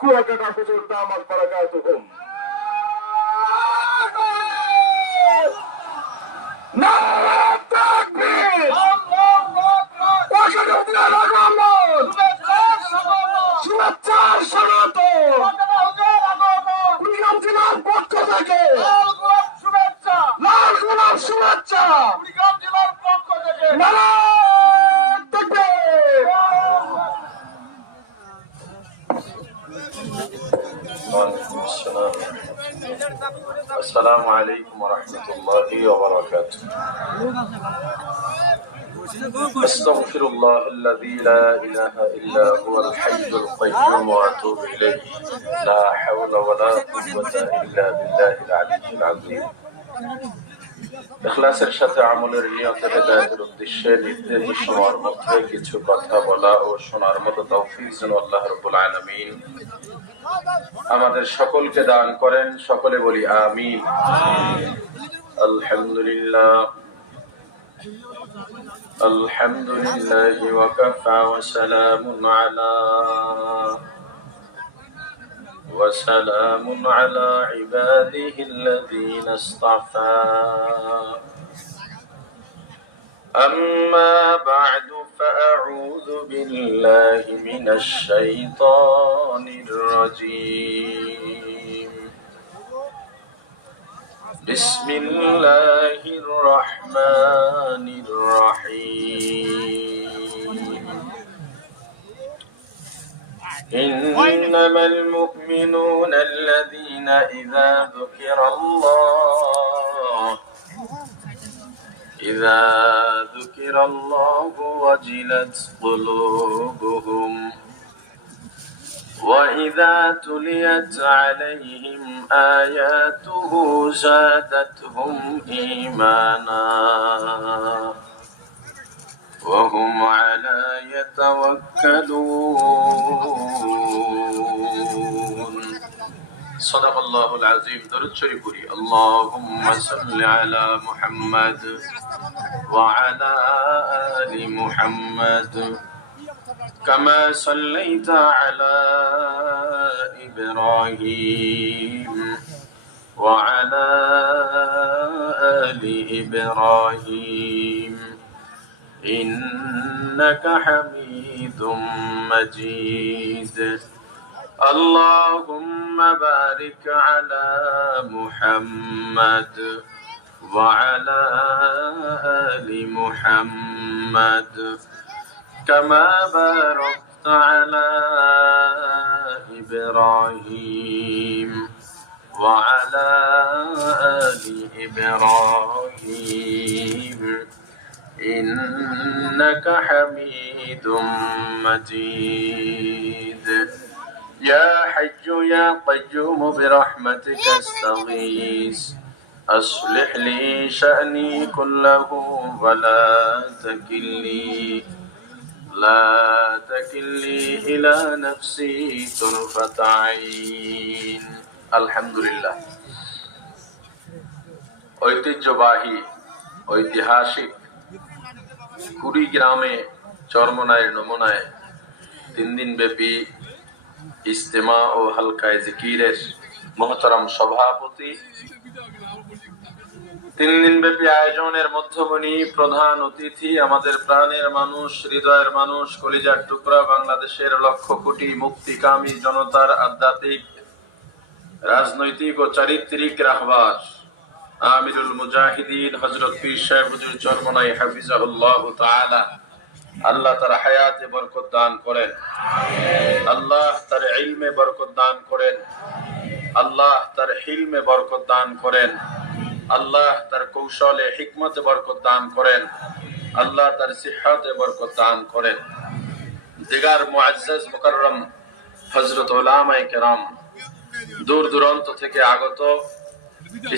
কুয়াকাটা হুজুর দামাত বারাকাতুহুম। নারায়ে তাকবীর, ওয়াশহাদুল্লাহ আগমন, শুভেচ্ছার স্বাগতম। কুড়িগ্রাম জেলার পক্ষ থেকে লাল গোলাপ শুভেচ্ছা। কুড়িগ্রাম জেলার পক্ষ থেকে নারায়ে তাকবীর। السلام عليكم ورحمة الله وبركاته. أستغفر الله الذي لا إله إلا هو الحي القيوم وأتوب إليه. لا حول ولا قوة إلا بالله العلي العظيم. ইখলাসের সাথে আমলের নিয়তে হেদায়েতের উদ্দেশ্যে নির্ধারিত সময়ের মধ্যে কিছু কথা বলা ও শোনার মতো তৌফিক যেন আল্লাহ রাব্বুল আলামিন আমাদের সকলকে দান করেন। সকলে বলি আমিন। আলহামদুলিল্লাহ আলহামদুলিল্লাহ ওয়া কাফা ওয়া সালামুন আলা وسلام على عباده الذين اصطفى أما بعد فأعوذ بالله من الشيطان الرجيم بسم الله الرحمن الرحيم إنما المؤمنون الذين إذا ذكر الله وجلت قلوبهم وإذا تليت عليهم آياته زادتهم إيمانا وهم على يتوكلون صدق الله العظيم. درود شريف پوری. اللهم صل على محمد وعلى آل محمد كما صليت على إبراهيم وعلى آل إبراهيم إنك حميد مجيد. اللهم بارك على محمد وعلى آل محمد كما باركت على إبراهيم وعلى آل إبراهيم إنك حميد مجيد. يا حي يا قيوم برحمتك استغيث أصلح لي شأني كله ولا تكلني إلى نفسي طرفة عين. الحمد لله. ঐতিহ্যবাহী ঐতিহাসিক কুড়িগ্রামে চরমনায়ের নমুনায় 3 দিন ব্যাপী ইজতেমা ও হালকায়ে জিকিরের মহতরম সভাপতি, 3 দিন ব্যাপী আয়োজনের মধ্যমণি, প্রধান অতিথি, আমাদের প্রাণের মানুষ, হৃদয়ের মানুষ, কলিজার টুকরা, বাংলাদেশের লক্ষ কোটি মুক্তিকামী জনতার আধ্যাত্মিক, রাজনৈতিক ও চারিত্রিক রাহবার আমিরুল মুজাহিদিন হযরত পীর সাহেব হুজুর চরমনাই হাফিজাহুল্লাহ তাআলা, আল্লাহ তার হায়াতে বরকত দান করেন, আল্লাহ তার ইলমে বরকত দান করেন, আল্লাহ তার হিলমে বরকত দান করেন, আল্লাহ তার কৌশলে হিকমতে বরকত দান করেন, আল্লাহ তার সিহহাতে বরকত দান করেন। দিগার মুআজ্জাজ মুকাররম হযরত উলামায়ে কেরাম, দূর দূরান্ত থেকে আগত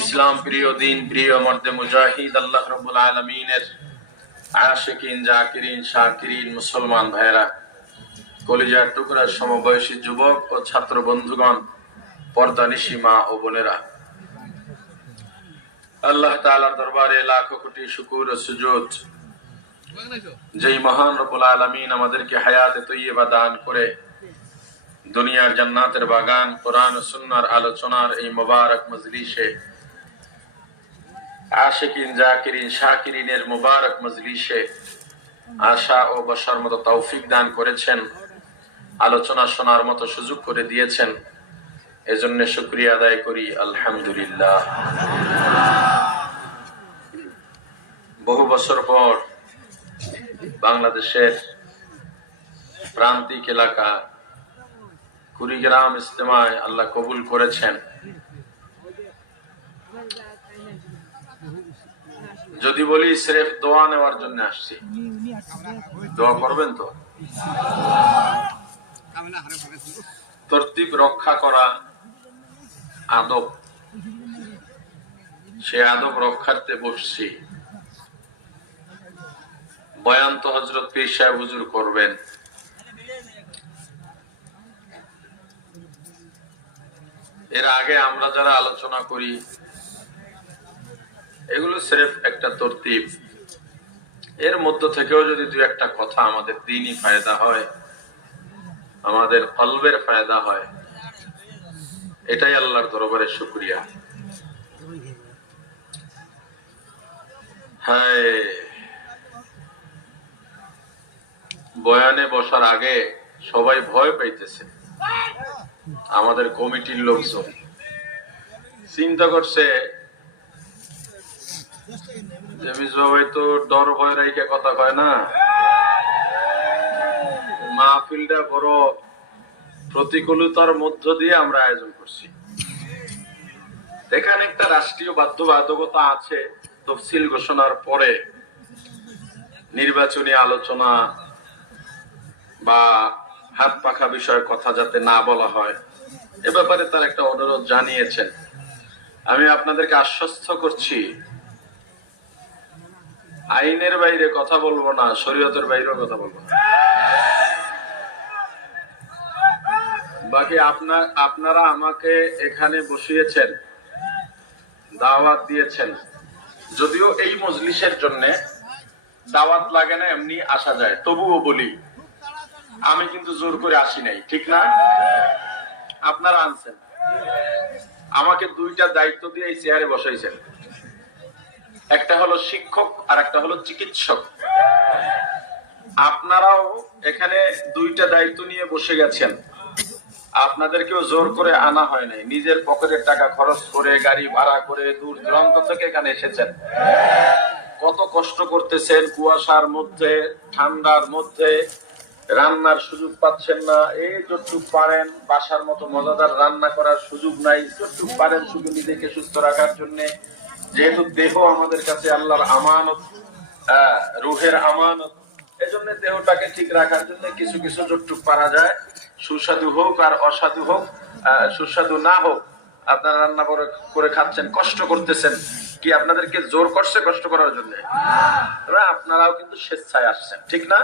ইসলাম প্রিয়, দিন প্রিয়, মর্দে মুজাহিদ, আল্লাহ রাব্বুল আলামিনের আশিকিন, জাকিরিন, শাকিরিন মুসলমান ভাইরা, কলিজার টুকরা, সমবয়সী যুবক ও ছাত্র বন্ধুগণ, পর্দানিশী মা ও বোনেরা, আল্লাহ তাআলার দরবারে লাখো কোটি শুকর ও সুজুদ। যেই মহান রব্বুল আলামিন আমাদেরকে হায়াতে তৈয়বা দান করে দুনিয়ার জান্নাতের বাগান কোরআন ও সুন্নাহর আলোচনার এই মোবারক মজলিসে, আশিকিন জাকিরিন শাকিরিনের মোবারক মজলিসে আশা ও বসার মতো তৌফিক দান করেছেন, আলোচনা শোনার মতো সুযোগ করে দিয়েছেন, এজন্য শুকরিয়া আদায় করি আলহামদুলিল্লাহ। বহু বছর পর বাংলাদেশের প্রান্তিক এলাকা কুড়িগ্রাম ইজতেমায় আল্লাহ কবুল করেছেন। যদি বলি সিরেফ দোয়া নেওয়ার জন্য আসছি, দোয়া করবেন তো? তরতিব রক্ষা করা আদব, সে আদব রক্ষার্থে বসছি। বয়ান তো হযরত পীর সাহেব হুজুর করবেন। এর আগে আমরা যারা আলোচনা করি এগুলো সিরেফ একটা তরতিব, এর মধ্য থেকেও যদি দুই একটা কথা আমাদের দ্বীনি ফায়দা হয়, আমাদের কলবের ফায়দা হয়, এটাই আল্লাহর দরবারে শুকরিয়া। হ্যাঁ, বয়ানে বসার আগে সবাই ভয় পাইতেছে। আমাদের কমিটির লোকজন চিন্তা করছে যে মিসবাই তো ডর ভয় রাইখে কথা কয় না, মাহফিলটা বড় প্রতিকূলতার মধ্য দিয়ে আমরা আয়োজন করছি। এখানে একটা রাষ্ট্রীয় বাধ্যবাধকতা আছে, তফসিল ঘোষণার পরে নির্বাচনী আলোচনা বা হাত পাখা বিষয়ে কথা যাতে না বলা হয়, এ ব্যাপারে তার একটা অনুরোধ জানিয়েছেন। আমি আপনাদেরকে আশ্বস্ত করছি আইনের বাইরে কথা বলবো না, শরীয়তের বাইরেও কথা বলবো না। বাকি আপনারা আমাকে এখানে বসিয়েছেন, দাওয়াত দিয়েছেন, যদিও এই মজলিসের জন্য দাওয়াত লাগে না, এমনি আসা যায়, তবুও বলি আমি কিন্তু জোর করে আসি নাই, ঠিক না? আপনারা আনছেন, আমাকে দুইটা দায়িত্ব দিয়ে এই চেয়ারে বসাইছেন, একটা হলো শিক্ষক আর একটা হলো চিকিৎসক। আপনারাও এখানে দুইটা দায়িত্ব নিয়ে বসে গেছেন, আপনাদেরকেও জোর করে আনা হয় নাই, নিজের পকেটের টাকা খরচ করে গাড়ি ভাড়া করে দূর দূরান্ত থেকে এখানে এসেছেন। কত কষ্ট করতেছেন, কুয়াশার মধ্যে, ঠান্ডার মধ্যে, রান্নার সুযোগ পাচ্ছেন না, এই যতটুক পারেন, বাসার মতো মজাদার রান্না করার সুযোগ নাই, যতটুক পারেন শুধু নিজেকে সুস্থ রাখার জন্য, যেহেতু দেহ আমাদের কাছে আল্লাহর আমানত, রুহের আমানত, এজন্য দেহটাকে ঠিক রাখার জন্য কিছু কিছু যতটুক পারা যায়, সুস্বাদু হোক আর অসাধু হোক, সুস্বাদু না হোক, আপনারা রান্না করে খাচ্ছেন, কষ্ট করতেছেন, কি আপনাদেরকে জোর করছে কষ্ট করার জন্য? আপনারাও কিন্তু স্বেচ্ছায় আসছেন, ঠিক না?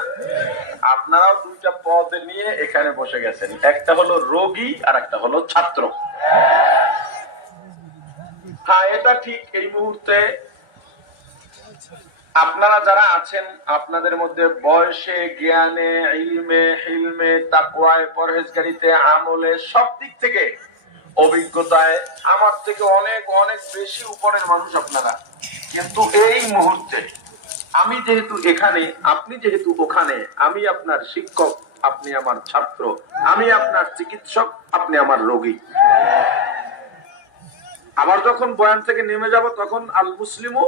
আপনারাও দুইটা পদ নিয়ে এখানে বসে গেছেন, একটা হলো রোগী আর একটা হলো ছাত্র। হ্যাঁ, এটা ঠিক। এই মুহূর্তে আপনারা যারা আছেন, আপনাদের মধ্যে বয়সে, জ্ঞানে, ইলমে, হিলমে, তাকওয়ায়, পরহেজগারিতে, আমলে, সব দিক থেকে, অভিজ্ঞতায় আমার থেকে অনেক অনেক বেশি উপরের মানুষ আপনারা। কিন্তু এই মুহূর্তে আমি যেহেতু এখানে, আপনি যেহেতু ওখানে, আমি আপনার শিক্ষক, আপনি আমার ছাত্র, আমি আপনার চিকিৎসক, আপনি আমার রোগী। আবার যখন বয়ান থেকে নেমে যাব তখন আল মুসলিমু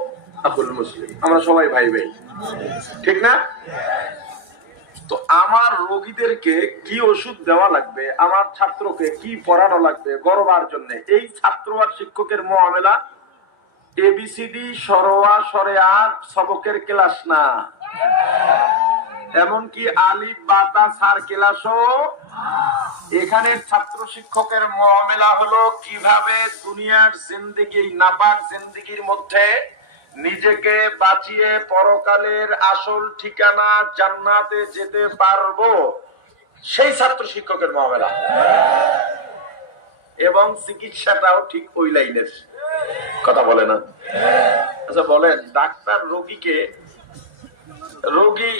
আকুল মুসলিম, আমরা সবাই ভাই ভাই, ঠিক না? তো আমার রোগীদেরকে কি ওষুধ দেওয়া লাগবে, আমার ছাত্রকে কি পড়ানো লাগবে গড়বার জন্য, এই ছাত্র আর শিক্ষকের মুআমালা এবিসিডি সরোয়া সরে আট সবকের ক্লাস না, এমনকি আলিফ বাতা সার ক্লাসও। এখানে ছাত্র শিক্ষকের মুআমালা হলো কিভাবে দুনিয়ার জিন্দেগি, নাপাক জিন্দেগির মধ্যে নিজেকে বাঁচিয়ে পরকালের আসল ঠিকানা জান্নাতে যেতে পারবো, সেই ছাত্র শিক্ষকের মুআমালা। এবং চিকিৎসাটাও ঠিক ওই লাইনের কথা বলে না? আচ্ছা বলেন, ডাক্তার রোগীকে, রোগী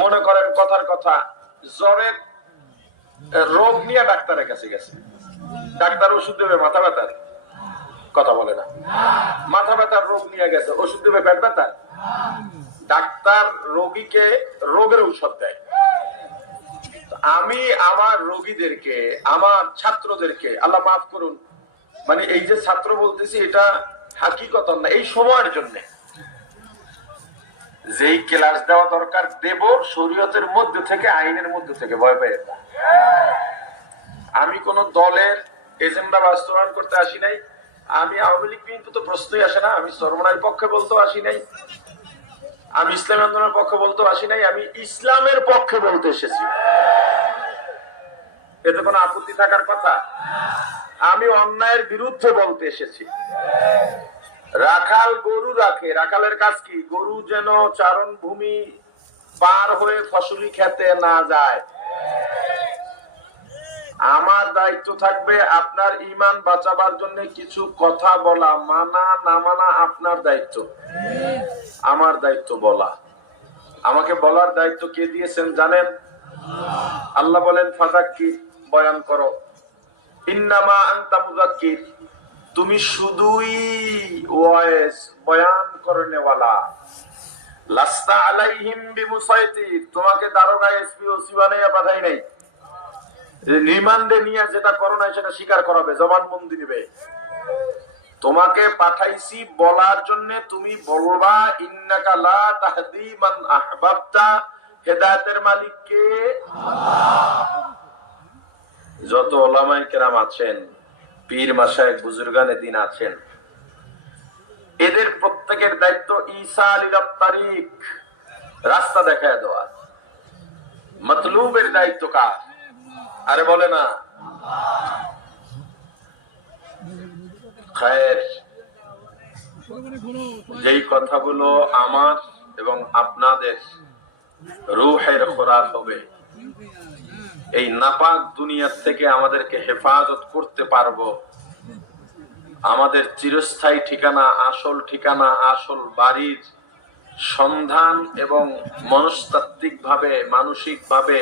মনে করেন কথার কথা জ্বরের রোগ নিয়ে ডাক্তারের কাছে গেছে, ডাক্তার ওষুধ দেবে মাথা ব্যথার, কথা বলে না, মাথা ব্যথার রোগ নিয়ে গেছে, ওষুধ দেবে পেট ব্যথার। ডাক্তার রোগীকে রোগের ঔষধ দেয়। আমি আমার রোগীদেরকে, আমার ছাত্রদেরকে, আল্লাহ মাফ করুন, মানে এই যে ছাত্র বলতেছি এটা হাকিকত না, এই সময়ের জন্য যেই ক্লাস দেওয়া দরকার দেব, শরীয়তের মধ্যে থেকে, আইনের মধ্যে থেকে, ভয় পাই না। আমি কোন দলের এজেন্ডা বাস্তবায়ন করতে আসি নাই। আমি আওয়ামী লীগ বিএনপি তো প্রশ্নই আসে না। আমি চরমনাইয়ের পক্ষে বলতেও আসি নাই, আমি ইসলামী আন্দোলনের পক্ষে বলতেও আসি নাই, আমি ইসলামের পক্ষে বলতে এসেছি। এতে কোনো আপত্তি থাকার কথা? আমি অন্যায়ের বিরুদ্ধে বলতে এসেছি। রাখাল গরু রাখে, রাখালের কাজ কি? গরু যেন চারণ ভূমি পার হয়ে ফসলি খেতে না যায়। আমার দায়িত্ব থাকবে আপনার ঈমান বাঁচাবার জন্য কিছু কথা বলা, মানা না মানা আপনার দায়িত্ব, আমার দায়িত্ব বলা। আমাকে বলার দায়িত্ব কে দিয়েছেন জানেন? আল্লাহ বলেন ফাযাক্কির, বয়ান করো। ইন্নামা আনতা মুযাক্কির, তুমি শুধুই ওয়াইজ, বয়ান করনেওয়ালা। লাস্তা আলাইহিম বিমুসাইতির, তোমাকে দারোগা এসপি ওসি বানাইয়া পাঠাই নাই। রিমান্ডে নিয়ে যেটা করো না সেটা স্বীকার করাবে, জবানবন্দি দিবে। তোমাকে পাঠাইছি বলার জন্য, তুমি বলবা ইন্নাকা লা তাহদি মান আহবাবতা, হেদায়েতের মালিক কে? যত উলামায়ে কেরাম আছেন, পীর মাশায়েখ বুজুর্গানে দিন আছেন, এদের প্রত্যেকের দায়িত্ব ঈসা ইলাত তারিক, রাস্তা দেখায় দেওয়া। মতলুবের দায়িত্ব কার? আরে বলে না। খায়ের, যেই কথাগুলো আমার এবং আপনাদের রূহের খোরাক হবে, এই নাপাক দুনিয়ার থেকে আমাদেরকে হেফাজত করতে পারবো, আমাদের চিরস্থায়ী ঠিকানা, আসল ঠিকানা, আসল বাড়ির সন্ধান এবং মনস্তাত্ত্বিক ভাবে, মানসিক ভাবে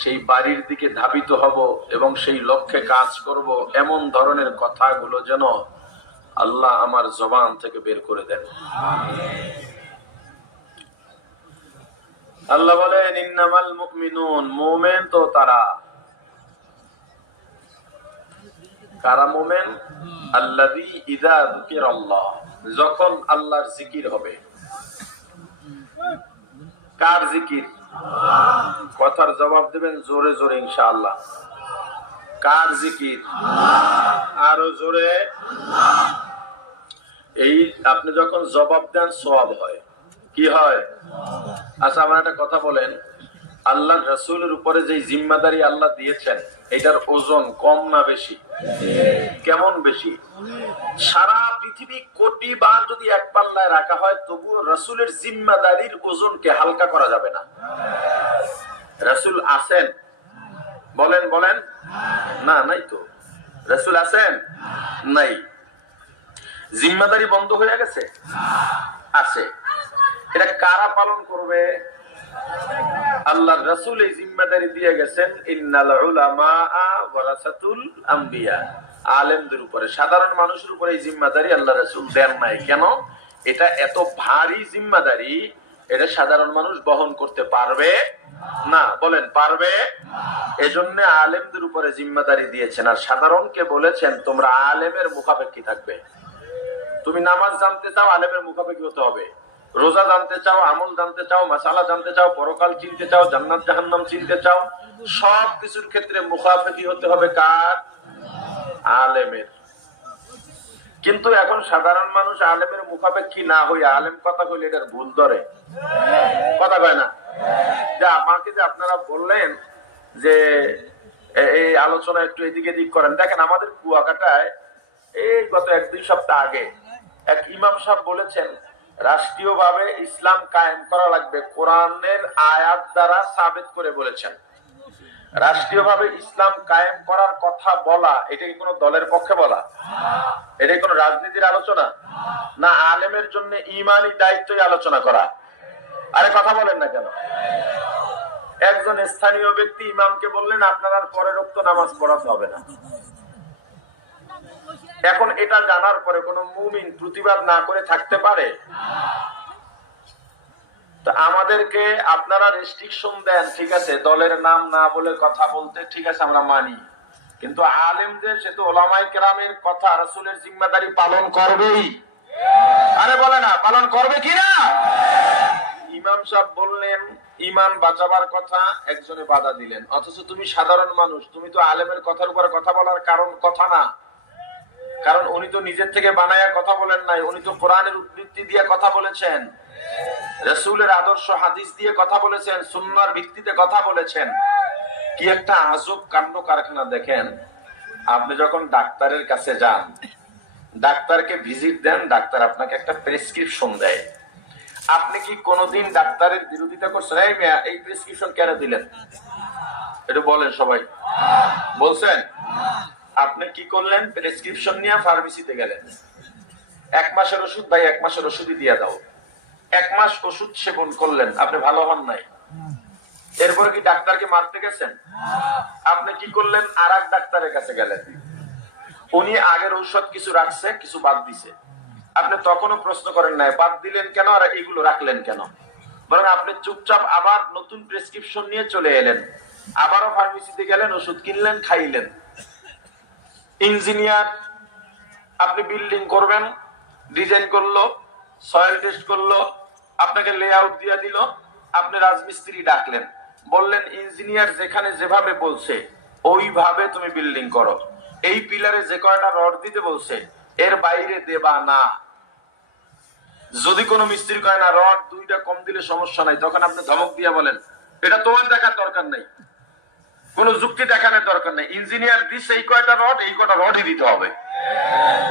সেই বাড়ির দিকে ধাবিত হব এবং সেই লক্ষ্যে কাজ করব, এমন ধরনের কথাগুলো যেন আল্লাহ আমার জবান থেকে বের করে দেন। আল্লাহ বলেন ইন্নামাল মুমিনুন, মুমিন তো তারা। কারা মুমিন? আল্লাযী ইযা যুকিরাল্লাহ, যখন আল্লাহর জিকির হবে। কার জিকির? কথার জবাব দেবেন জোরে জোরে ইনশাআল্লাহ। কার জিকির? আরো জোরে। এই আপনি যখন জবাব দেন সওয়াব হয়। কি হয়? আচ্ছা আমার একটা কথা বলেন, আল্লাহ রাসূলের উপরে যে জিম্মাদারি আল্লাহ দিয়েছেন, এটার ওজন কম না বেশি? কেমন বেশি? সারা পৃথিবী কোটি বার যদি এক পাল্লায় রাখা হয়, তবুও রাসূলের জিম্মাদারির ওজনকে হালকা করা যাবে না। রাসূল আছেন? বলেন বলেন। না, নাই তো। রাসূল আছেন? নাই। জিম্মাদারি বন্ধ হয়ে গেছে? আছে। এটা কারা পালন করবে? আল্লাহর রাসূল এই জিম্মাদারি দিয়ে গেছেন, ইন্নাল উলামা ওয়ারাসাতুল আম্বিয়া, আলেমদের উপরে, সাধারণ মানুষের উপরে এই জিম্মাদারি আল্লাহ রাসূল দেন নাই। কেন? এটা এত ভারী জিম্মাদারি, এটা সাধারণ মানুষ বহন করতে পারবে না। বলেন পারবে? এজন্য আলেমদের উপরে জিম্মাদারি দিয়েছেন, আর সাধারণকে বলেছেন তোমরা আলেমের মুখাপেক্ষী থাকবে। তুমি নামাজ জানতে চাও, আলেমের মুখাপেক্ষী হতে হবে। রোজা জানতে চাও, আমল জানতে চাও, মাসালা জানতে চাও, পরকাল চিনতে চাও, জান্নাত জাহান্নাম চিনতে চাও, সব কিছুর ক্ষেত্রে মুখাপেক্ষী হতে হবে কার? আলেমের। কিন্তু এখন সাধারণ মানুষ আলেমের মুখাপেক্ষী না হয়ে আলেম কথা কইলে এটার ভুল ধরে, কথা কয় না। যে আমাকে যে আপনারা বললেন যে এই আলোচনা একটু এদিকে দিক করেন, দেখেন আমাদের কুয়াকাটায় এই গত 1-2 সপ্তাহ আগে এক ইমাম সাহেব বলেছেন রাষ্ট্রীয়ভাবে ইসলাম কায়েম করা লাগবে, কোরআনের আয়াত দ্বারা সাবিত করে বলেছেন। রাষ্ট্রীয়ভাবে ইসলাম কায়েম করার কথা বলা, এটা কি কোনো দলের পক্ষে বলা? এটা কি কোনো রাজনীতির আলোচনা না? আলেমের জন্য ঈমানি দায়িত্বই আলোচনা করা। আরে কথা বলেন না কেন? একজন স্থানীয় ব্যক্তি ইমামকে বললেন, আপনার আর পরের ওয়াক্ত নামাজ পড়াতে হবে না। এখন এটা জানার পরে কোন মুমিন প্রতিবাদ না করে থাকতে পারে? তো আমাদেরকে আপনারা রেস্ট্রিকশন দেন, ঠিক আছে, দলের নাম না বলে কথা বলতে, ঠিক আছে, আমরা মানি, কিন্তু আলেমদের সে তো ওলামায়ে কেরামের কথা, রাসূলের জিম্মাদারি পালন করবেই। আরে বলে না, পালন করবে কিনা? ইমাম সাহেব বললেন ইমান বাঁচাবার কথা, একজনে বাধা দিলেন, অথচ তুমি সাধারণ মানুষ, তুমি তো আলেমের কথার উপর কথা বলার কারণ কথা না, কারণ উনি তো নিজের থেকে বানায়া কথা বলেন নাই, উনি তো কোরআনের উদ্ধৃতি দিয়ে কথা বলেছেন, রাসূলের আদর্শ হাদিস দিয়ে কথা বলেছেন, সুন্নাহর ভিত্তিতে কথা বলেছেন। কি একটা আজব কাণ্ড কারখানা দেখেন। আপনি যখন ডাক্তারের কাছে যান, ডাক্তারকে ভিজিট দেন, ডাক্তার আপনাকে একটা প্রেসক্রিপশন দেয়, আপনি কি কোনোদিন ডাক্তারের বিরোধিতা করছেন? এই মিয়া, এই প্রেসক্রিপশন কেন দিলেন? এটা বলেন সবাই, বলছেন? আপনি কি করলেন? প্রেসক্রিপশন নিয়ে ফার্মেসিতে গেলেন, 1 মাসের ওষুধ ভাই, 1 মাসের ওষুধই দিয়ে দাও। 1 মাস ওষুধ সেবন করলেন, আপনি ভালো হন নাই, এরপরে কি ডাক্তারকে মারতে গেছেন? আপনি কি করলেন? আর এক ডাক্তারের কাছে গেলেন, উনি আগের ঔষধ কিছু রাখছে, কিছু বাদ দিছে, আপনি তখনও প্রশ্ন করেন নাই বাদ দিলেন কেন আর এগুলো রাখলেন কেন, বরং আপনি চুপচাপ আবার নতুন প্রেসক্রিপশন নিয়ে চলে এলেন, আবারও ফার্মেসিতে গেলেন, ওষুধ কিনলেন, খাইলেন। ইঞ্জিনিয়ার, আপনি বিল্ডিং করবেন, ডিজাইন করলো, সয়েল টেস্ট করলো, আপনাকে লেআউট দিয়ে দিল, আপনি রাজমিস্ত্রি ডাকলেন, বললেন ইঞ্জিনিয়ার যেখানে যেভাবে বলছে ওইভাবে তুমি বিল্ডিং করো, এই পিলারে যে কয়টা রড দিতে বলছে এর বাইরে দেবা না। যদি কোনো মিস্ত্রি কয় না রড 2টা কম দিলে সমস্যা নাই, তখন আপনি ধমক দিয়ে বলেন এটা তোমার দেখার দরকার নেই, কোন যুক্তি দেখানোর দরকার নেই, ইঞ্জিনিয়ার দিচ্ছে এই কয়টা রড, এই কয়টা রডই দিতে হবে,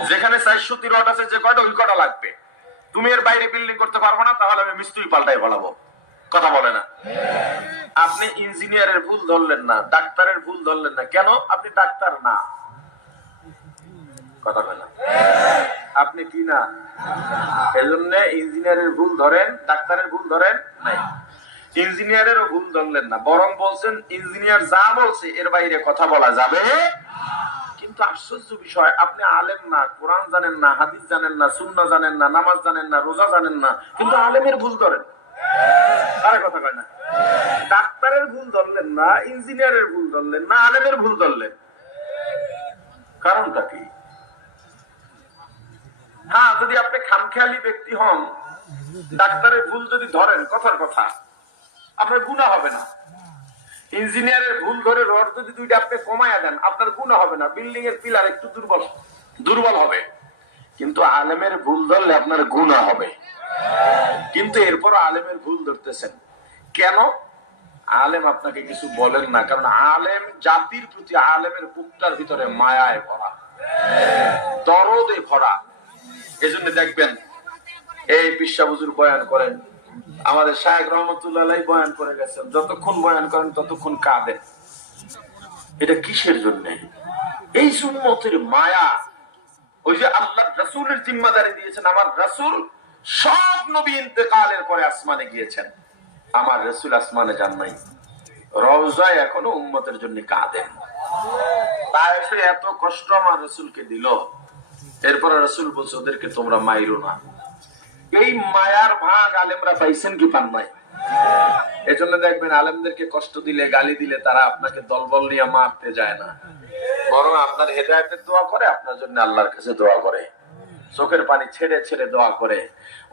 যেখানে 400টি রড আছে যে কয়টা ওই কয়টা লাগবে, তুমি এর বাইরে বিল্ডিং করতে পারবো না, তাহলে আমি মিস্ত্রি পাল্টাই বলাবো। কথা বলে না? আপনি ইঞ্জিনিয়ারের ভুল ধরলেন না, ডাক্তারের ভুল ধরলেন না, কেন? আপনি ডাক্তার না। কথা বলে না? আপনি কি না? এজন্য ইঞ্জিনিয়ারের ভুল ধরেন, ডাক্তারের ভুল ধরেন নাই, ইঞ্জিনিয়ারেরও ভুল ধরলেন না, বরং বলছেন ইঞ্জিনিয়ার যা বলছে এর বাইরে কথা বলা যাবে। কিন্তু আশ্চর্য বিষয়, আপনি আলেম না, কোরআন জানেন না, হাদিস জানেন না, সুন্নাহ জানেন না, নামাজ জানেন না, রোজা জানেন না, কিন্তু আলেমের ভুল ধরেন। আরে কথা কয় না? ডাক্তারের ভুল ধরলেন না, ইঞ্জিনিয়ারের ভুল ধরলেন না, আলেমের ভুল ধরলেন, কারণটা কি? হ্যাঁ, যদি আপনি খামখেয়ালি ব্যক্তি হন, ডাক্তারের ভুল যদি ধরেন, কথার কথা, আপনার গুনাহ হবে না। ইঞ্জিনিয়ারের ভুল ধরে রড যদি 2টা আপনি কমায়া দেন, আপনার গুনাহ হবে না, বিল্ডিং এর পিলার একটু দুর্বল হবে, কিন্তু আলেমের ভুল ধরলে আপনার গুনাহ হবে। কিন্তু এরপর আলেমের ভুল ধরতেছেন কেন? আলেম আপনাকে কিছু বলেন না, কারণ আলেম জাতির প্রতি, আলেমের বুকটার ভিতরে মায়ায় ভরা, দরদে ভরা। এজন্য দেখবেন এই পিসা হুজুর বয়ান করেন, আমাদের শায়েখ রহমতুল্লাহ আলাইহি বয়ান করে গেছেন, যতক্ষণ বয়ান করেন ততক্ষণ কাঁদেন। এটা কিসের জন্য? এই সুন্নতের মায়া। ওই যে আল্লাহ রাসূলের জিম্মাদারি দিয়েছেন, আমার রাসূল সব নবী ইন্তেকালের পরে আসমানে গিয়েছেন, আমার রাসূল আসমানে যান নাই, রওজায় এখনো উম্মতের জন্য কাঁদেন। তায়েফে এত কষ্ট আমার রাসূলকে দিল, এরপরে রাসূল বলছে ওদেরকে তোমরা মাইরো না। এই মায়ার ভাগ আলেমরা পাইছেন কি পান নাই? এজন্য দেখবেন আলেমদেরকে কষ্ট দিলে, গালি দিলে তারা আপনাকে দলবল নিয়ে মারতে যায় না, বরং আপনার হেদায়েতের দোয়া করে, আপনার জন্য আল্লাহর কাছে দোয়া করে, চোখের পানি ছেড়ে ছেড়ে দোয়া করে।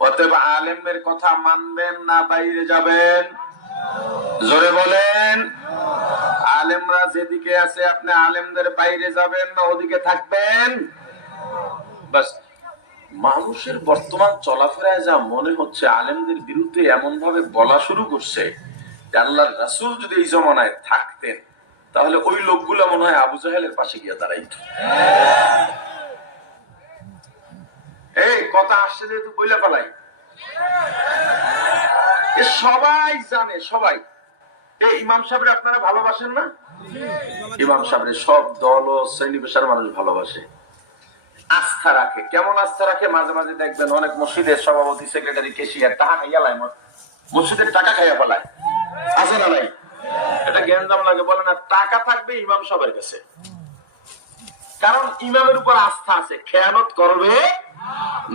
অতএব আলেমের কথা মানবেন না বাইরে যাবেন? জোরে বলেন। আলেমরা যেদিকে আছে আপনি আলেমদের বাইরে যাবেন না ওদিকে থাকবেন? বাস। মানুষের বর্তমান চলাফেরায় যা মনে হচ্ছে, আলেমদের বিরুদ্ধে এমন ভাবে বলা শুরু করছে, আল্লাহর রাসূল যদি এই জমানায় থাকতেন তাহলে ওই লোকগুলো মনে হয় আবু জাহেলের পাশে গিয়ে দাঁড়াইতো। এই কথা আসছে যেহেতু বইলা ফেলাই, সবাই জানে, সবাই। এই ইমাম সাহেবের আপনারা ভালোবাসেন না? ইমাম সাহেবের সব দল ও শ্রেণী পেশার মানুষ ভালোবাসে, আস্থা রাখে। কেমন আস্থা রাখে? মাঝে মাঝে দেখবেন অনেক মসজিদের সভাপতি, সেক্রেটারি, কেশিয়ার টাকা খাইয়া লাই, মসজিদের টাকা খাইয়া ফেলায়, আছে না নাই? এটা জ্ঞানদাম লাগে বলে না, টাকা থাকবে ইমাম সাহেবের কাছে, কারণ ইমামের উপর আস্থা আছে, খেয়ানত করবে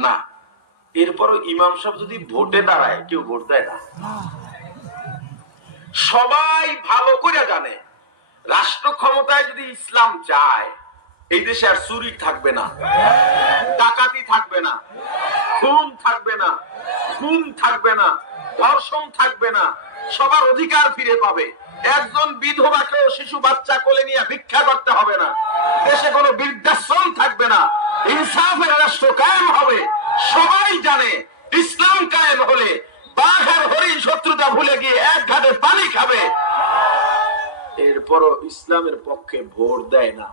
না। এরপরও ইমাম সাহেব যদি ভোটে দাঁড়ায়, কেউ ভোট দেয় না। সবাই ভালো করে জানে রাষ্ট্র ক্ষমতায় যদি ইসলাম যায়, এই দেশে আর চুরি থাকবে না, ডাকাতি থাকবে না, খুন থাকবে না, গুম থাকবে না, ধর্ষণ থাকবে না, সবার অধিকার ফিরে পাবে। একজন বিধবাকে শিশু বাচ্চা কোলে নিয়ে ভিক্ষা করতে হবে না, দেশে কোনো বৃদ্ধাশ্রম থাকবে না, ইনসাফের রাষ্ট্র কায়েম হবে। সবাই জানে ইসলাম কায়েম হলে বাঘ আর হরিণ শত্রুতা ভুলে গিয়ে এক ঘাটে পানি খাবে। এরপরও ইসলামের পক্ষে ভোট দেয় না।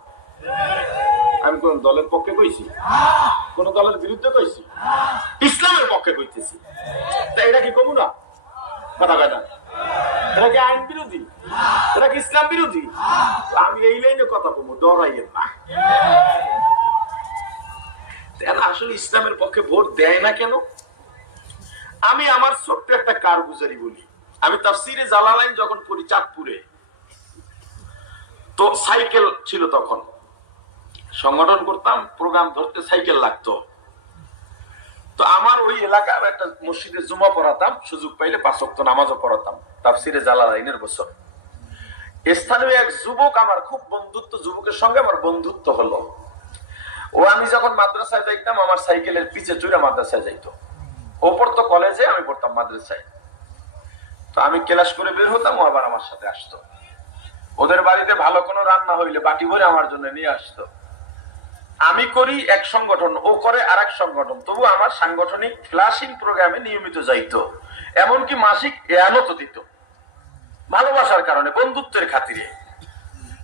আমি কোন দলের পক্ষে কইছি? কোন দলের বিরুদ্ধে কইছি? ইসলামের পক্ষে কইতেছি। তাই এটা কি কমু না? কথা কয় না? এটা কি আইন বিরোধী? এটা কি ইসলাম বিরোধী? আমি এই লাইনে কথা কমু, ডরাইয়েন না। আসলে ইসলামের পক্ষে ভোট দেয় না কেন? আমি আমার ছোট্ট একটা কারগুজারি বলি। আমি তাফসিরে জালালাইন যখন পড়ি চাঁদপুরে, তো সাইকেল ছিল, তখন সংগঠন করতাম, প্রোগ্রাম ধরতে সাইকেল লাগতো। তো আমার ওই এলাকার একটা মসজিদে জুমা পড়াতাম, সুযোগ পাইলে 5 ওয়াক্ত নামাজও পড়াতাম তাফসিরে জালালাইনের বছর। স্থানীয় এক যুবক, আমার খুব বন্ধুত্ব, যুবকের সঙ্গে আমার বন্ধুত্ব হলো। ও আমি যখন মাদ্রাসায় যাইতাম, আমার সাইকেলের পিছে চড়ে মাদ্রাসায় যাইতো। ও পড়তো কলেজে, আমি পড়তাম মাদ্রাসায়। তো আমি ক্লাস করে বের হতাম, ও আবার আমার সাথে আসতো। ওদের বাড়িতে ভালো কোনো রান্না হইলে বাটি ভরে আমার জন্য নিয়ে আসতো। আমি করি এক সংগঠন, ও করে আর এক সংগঠন, তবু আমার সাংগঠনিক ক্লাসিং প্রোগ্রামে নিয়মিত যাইতো। এমনকি মাসিক এয়ানতও দিত, ভালোবাসার কারণে, বন্ধুত্বের খাতিরে।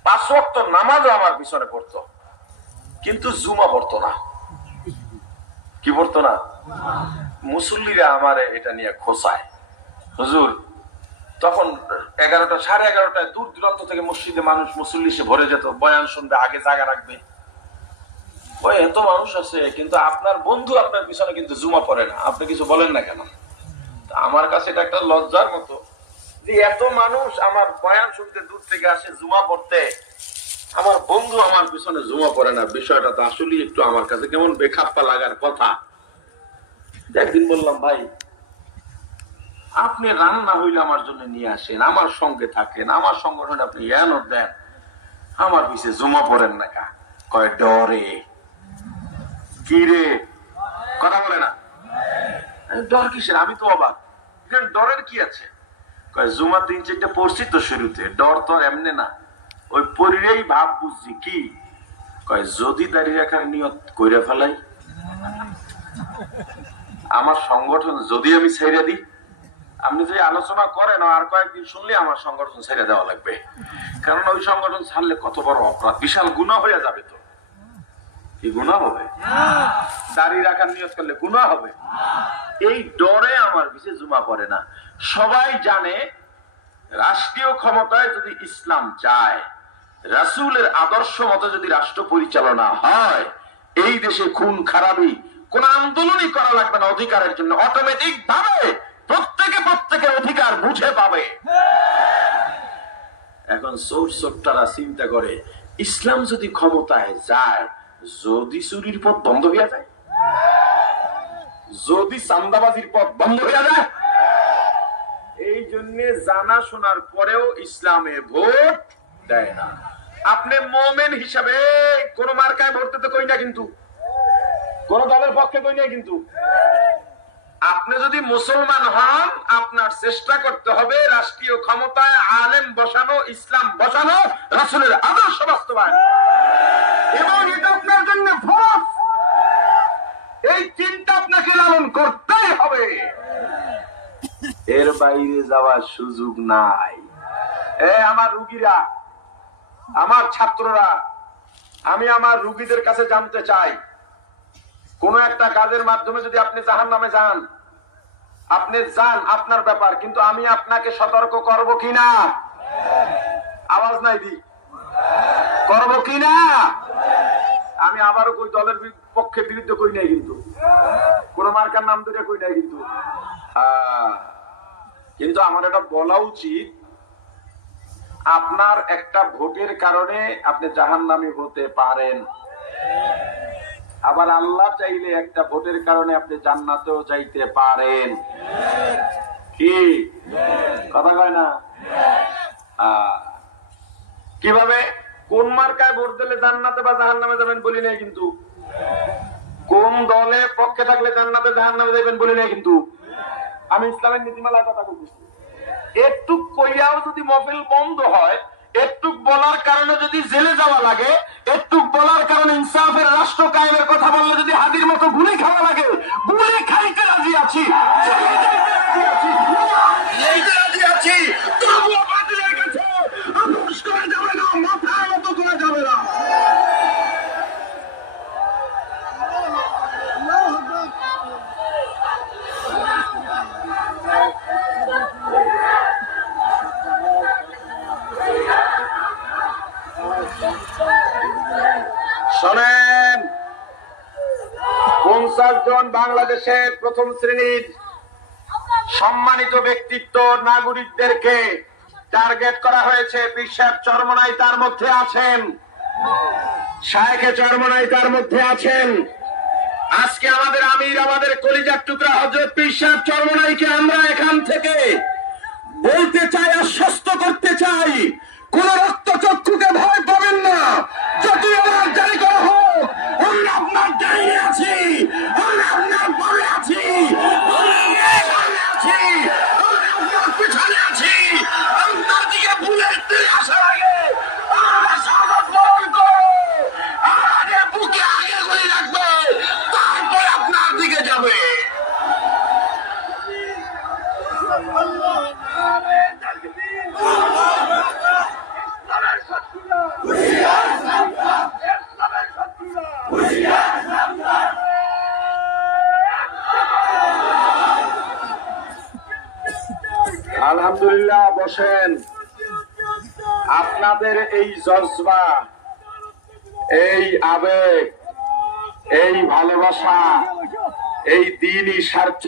5 ওয়াক্ত নামাজও আমার পিছনে পড়তো, কিন্তু জুমা পড়তো না। কি পড়তো না? মুসল্লিরা আমারে এটা নিয়ে খোঁচায়, হুজুর তখন 11টা, 11:30টায় দূর দূরান্ত থেকে মসজিদে মানুষ, মুসল্লি সে ভরে যেত, বয়ান শুনবে, আগে জায়গা রাখবে। ওই এত মানুষ আছে, কিন্তু আপনার বন্ধু আপনার পিছনে কিন্তু জুমা পড়ে না, আপনি কিছু বলেন না কেন? আমার কাছে এটা একটা লজ্জার মতো যে এত মানুষ আমার বয়ান শুনতে দূর থেকে আসে জুমা পড়তে, আমার বন্ধু আমার পিছনে জুমা পড়ে না। বিষয়টা তো আসলে একটু আমার কাছে কেমন বেখাপ্পা লাগার কথা। একদিন বললাম, ভাই আপনি রান্না হইলে আমার জন্য নিয়ে আসেন, আমার সঙ্গে থাকেন, আমার সংগঠনে আপনি এয়ানত দেন, আমার পিছে জমা পড়েন না কা? কয় ডরে। কি রে, কথা বলে না? ডর কিসের? আমি তো অবাক, ডরের কি আছে? কয় জুমা 3-4টা পড়ছি তো শুরুতে, ডর তো এমনি না, ওই পরিরেই ভাব বুঝছি। কি কয়? যদি দাঁড়িয়ে রাখার নিয়ত কইরা ফেলাই, আমার সংগঠন যদি আমি ছেড়ে দিই, আপনি যদি আলোচনা করেন আর কয়েকদিন শুনলে আমার সংগঠন ছেড়ে দেওয়া লাগবে, কারণ ওই সংগঠন ছাড়লে কত বড় অপরাধ, বিশাল গুনাহ হয়ে যাবে। তো কি গুনাহ হবে? দাড়ি রাখার নিয়ত করলে গুনাহ হবে। এই ডরে আমার পিছে জুমা পড়ে না। সবাই জানে রাষ্ট্রীয় ক্ষমতায় যদি ইসলাম যায়, রাসূলের আদর্শ মতো যদি রাষ্ট্র পরিচালনা হয়, এই দেশে খুন খারাপি কোন আন্দোলনই করা লাগবে না অধিকারের জন্য, অটোমেটিক ভাবে প্রত্যেকের অধিকার বুঝে পাবে। এখন চোরটারা চিন্তা করে, ইসলাম যদি ক্ষমতায় যায়, যদি চুরির পথ বন্ধ হয়ে যায়, যদি চান্দাবাজির পথ বন্ধ হয়ে যায়, এই জন্য জানা শোনার পরেও ইসলামে ভোট দেয় না। আপনি মোমেন হিসাবে কোন মার্কায় ভোট দিতে কই না, কিন্তু কোন দলের পক্ষে কই না, কিন্তু আপনি যদি মুসলমান হন, আপনার চেষ্টা করতে হবে রাষ্ট্রীয় ক্ষমতায় আলেম বসানো, ইসলাম বসানো, রাসূলের আদর্শ বাস্তবায়ন, এবং এটা আপনার জন্য ফরজ। এই চিন্তা আপনাকে লালন করতেই হবে, এর বাইরে যাওয়ার সুযোগ নাই। আমার রুগীরা, আমার ছাত্ররা, আমি আমার রুগীদের কাছে জানতে চাই, কোন একটা কাজের মাধ্যমে যদি আপনি জাহান্নামে যান, আপনি যান, আপনার ব্যাপার, কিন্তু আমি আপনাকে সতর্ক করব কিনা? আওয়াজ নাই দি, করব কিনা? আমি আবারও কই, দলের পক্ষে বিরুদ্ধে কই নাই, কিন্তু কোন মার্কার নাম ধরে কই নাই, কিন্তু কিন্তু আমার এটা বলা উচিত আপনার একটা ভোটের কারণে আপনি জাহান্নামী হতে পারেন, আবার আল্লাহ চাইলে একটা ভোটের কারণে আপনি জান্নাতেও যাইতে পারেন। কি কথা কয় না? কিভাবে, কোন মার্কায় ভোট দিলে জান্নাতে বা জাহান্নামে যাবেন বলি নাই কিন্তু, কোন দলে পক্ষে থাকলে জান্নাতে জাহান্নামে যাবেন বলি নাই কিন্তু। আমি ইসলামের নীতিমালার কথা বলছি। একটু কইয়াও যদি মহফিল বন্ধ হয়, একটু বলার কারণে যদি জেলে যাওয়া লাগে, একটু বলার কারণে ইনসাফের রাষ্ট্র কায়েমের কথা বললে যদি হাদির মতো গুলি খাওয়া লাগে, গুলি খাইতে রাজি আছি, রাজি আছি, তবুও বাতিলের কাছে আপোষ করা যাবে না, মাথায় মত করা যাবে না। শোনেন, 50 জন বাংলাদেশের প্রথম শ্রেণীর সম্মানিত ব্যক্তিত্ব নাগরিকদেরকে টার্গেট করা হয়েছে। পীর সাহেব চরমনাই তার মধ্যে আছেন, শায়েখে চরমনাই তার মধ্যে আছেন। আজকে আমাদের আমির, আমাদের কলিজার টুকরা হযরত পীর সাহেব চরমনাইকে আমরা এখান থেকে বলতে চাই, আশ্বস্ত করতে চাই, কোন রক্তচক্ষুকে ভয় পাবেন না। যদি আমার জারি করা হোক, আমরা আপনার দাঁড়িয়ে আছি, আমরা আপনার পরে আছি, আপনার পিছনে আছি। আপনার দিকে বুলেট দিয়ে আসার আগে আমরা শাহাদাত বরণ করব, আমাদের বুকে আগে গুলি রাখবে, তারপর আপনার দিকে যাবে। আলহামদুলিল্লাহ, বসেন। আপনাদের এই জজবা, এই আবেগ, এই ভালোবাসা, এই দ্বীনি স্বার্থ,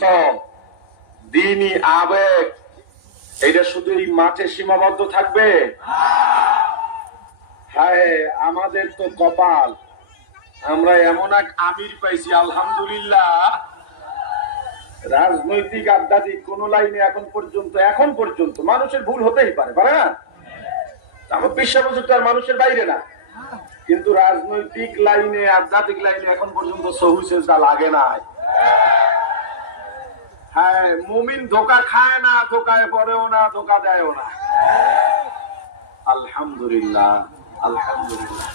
দ্বীনি আবেগ, এটা শুধু এই মাঠে সীমাবদ্ধ থাকবে? হায়, আমাদের তো কপাল, আমরা এমন এক আমির পাইছি আলহামদুলিল্লাহ। রাজনৈতিক আধ্যাত্মিক কোন লাইনে এখন পর্যন্ত মানুষের ভুল হতেই পারে, পারে না? আমার বিশ্বাস তো আর মানুষের বাইরে না, কিন্তু রাজনৈতিক লাইনে, আধ্যাত্মিক লাইনে এখন পর্যন্ত সহু সেজদা লাগে না। হ্যাঁ, মুমিন ধোকা খায় না, ধোকায় পড়েও না, ধোকা দেয়ও না। আলহামদুলিল্লাহ, আলহামদুলিল্লাহ।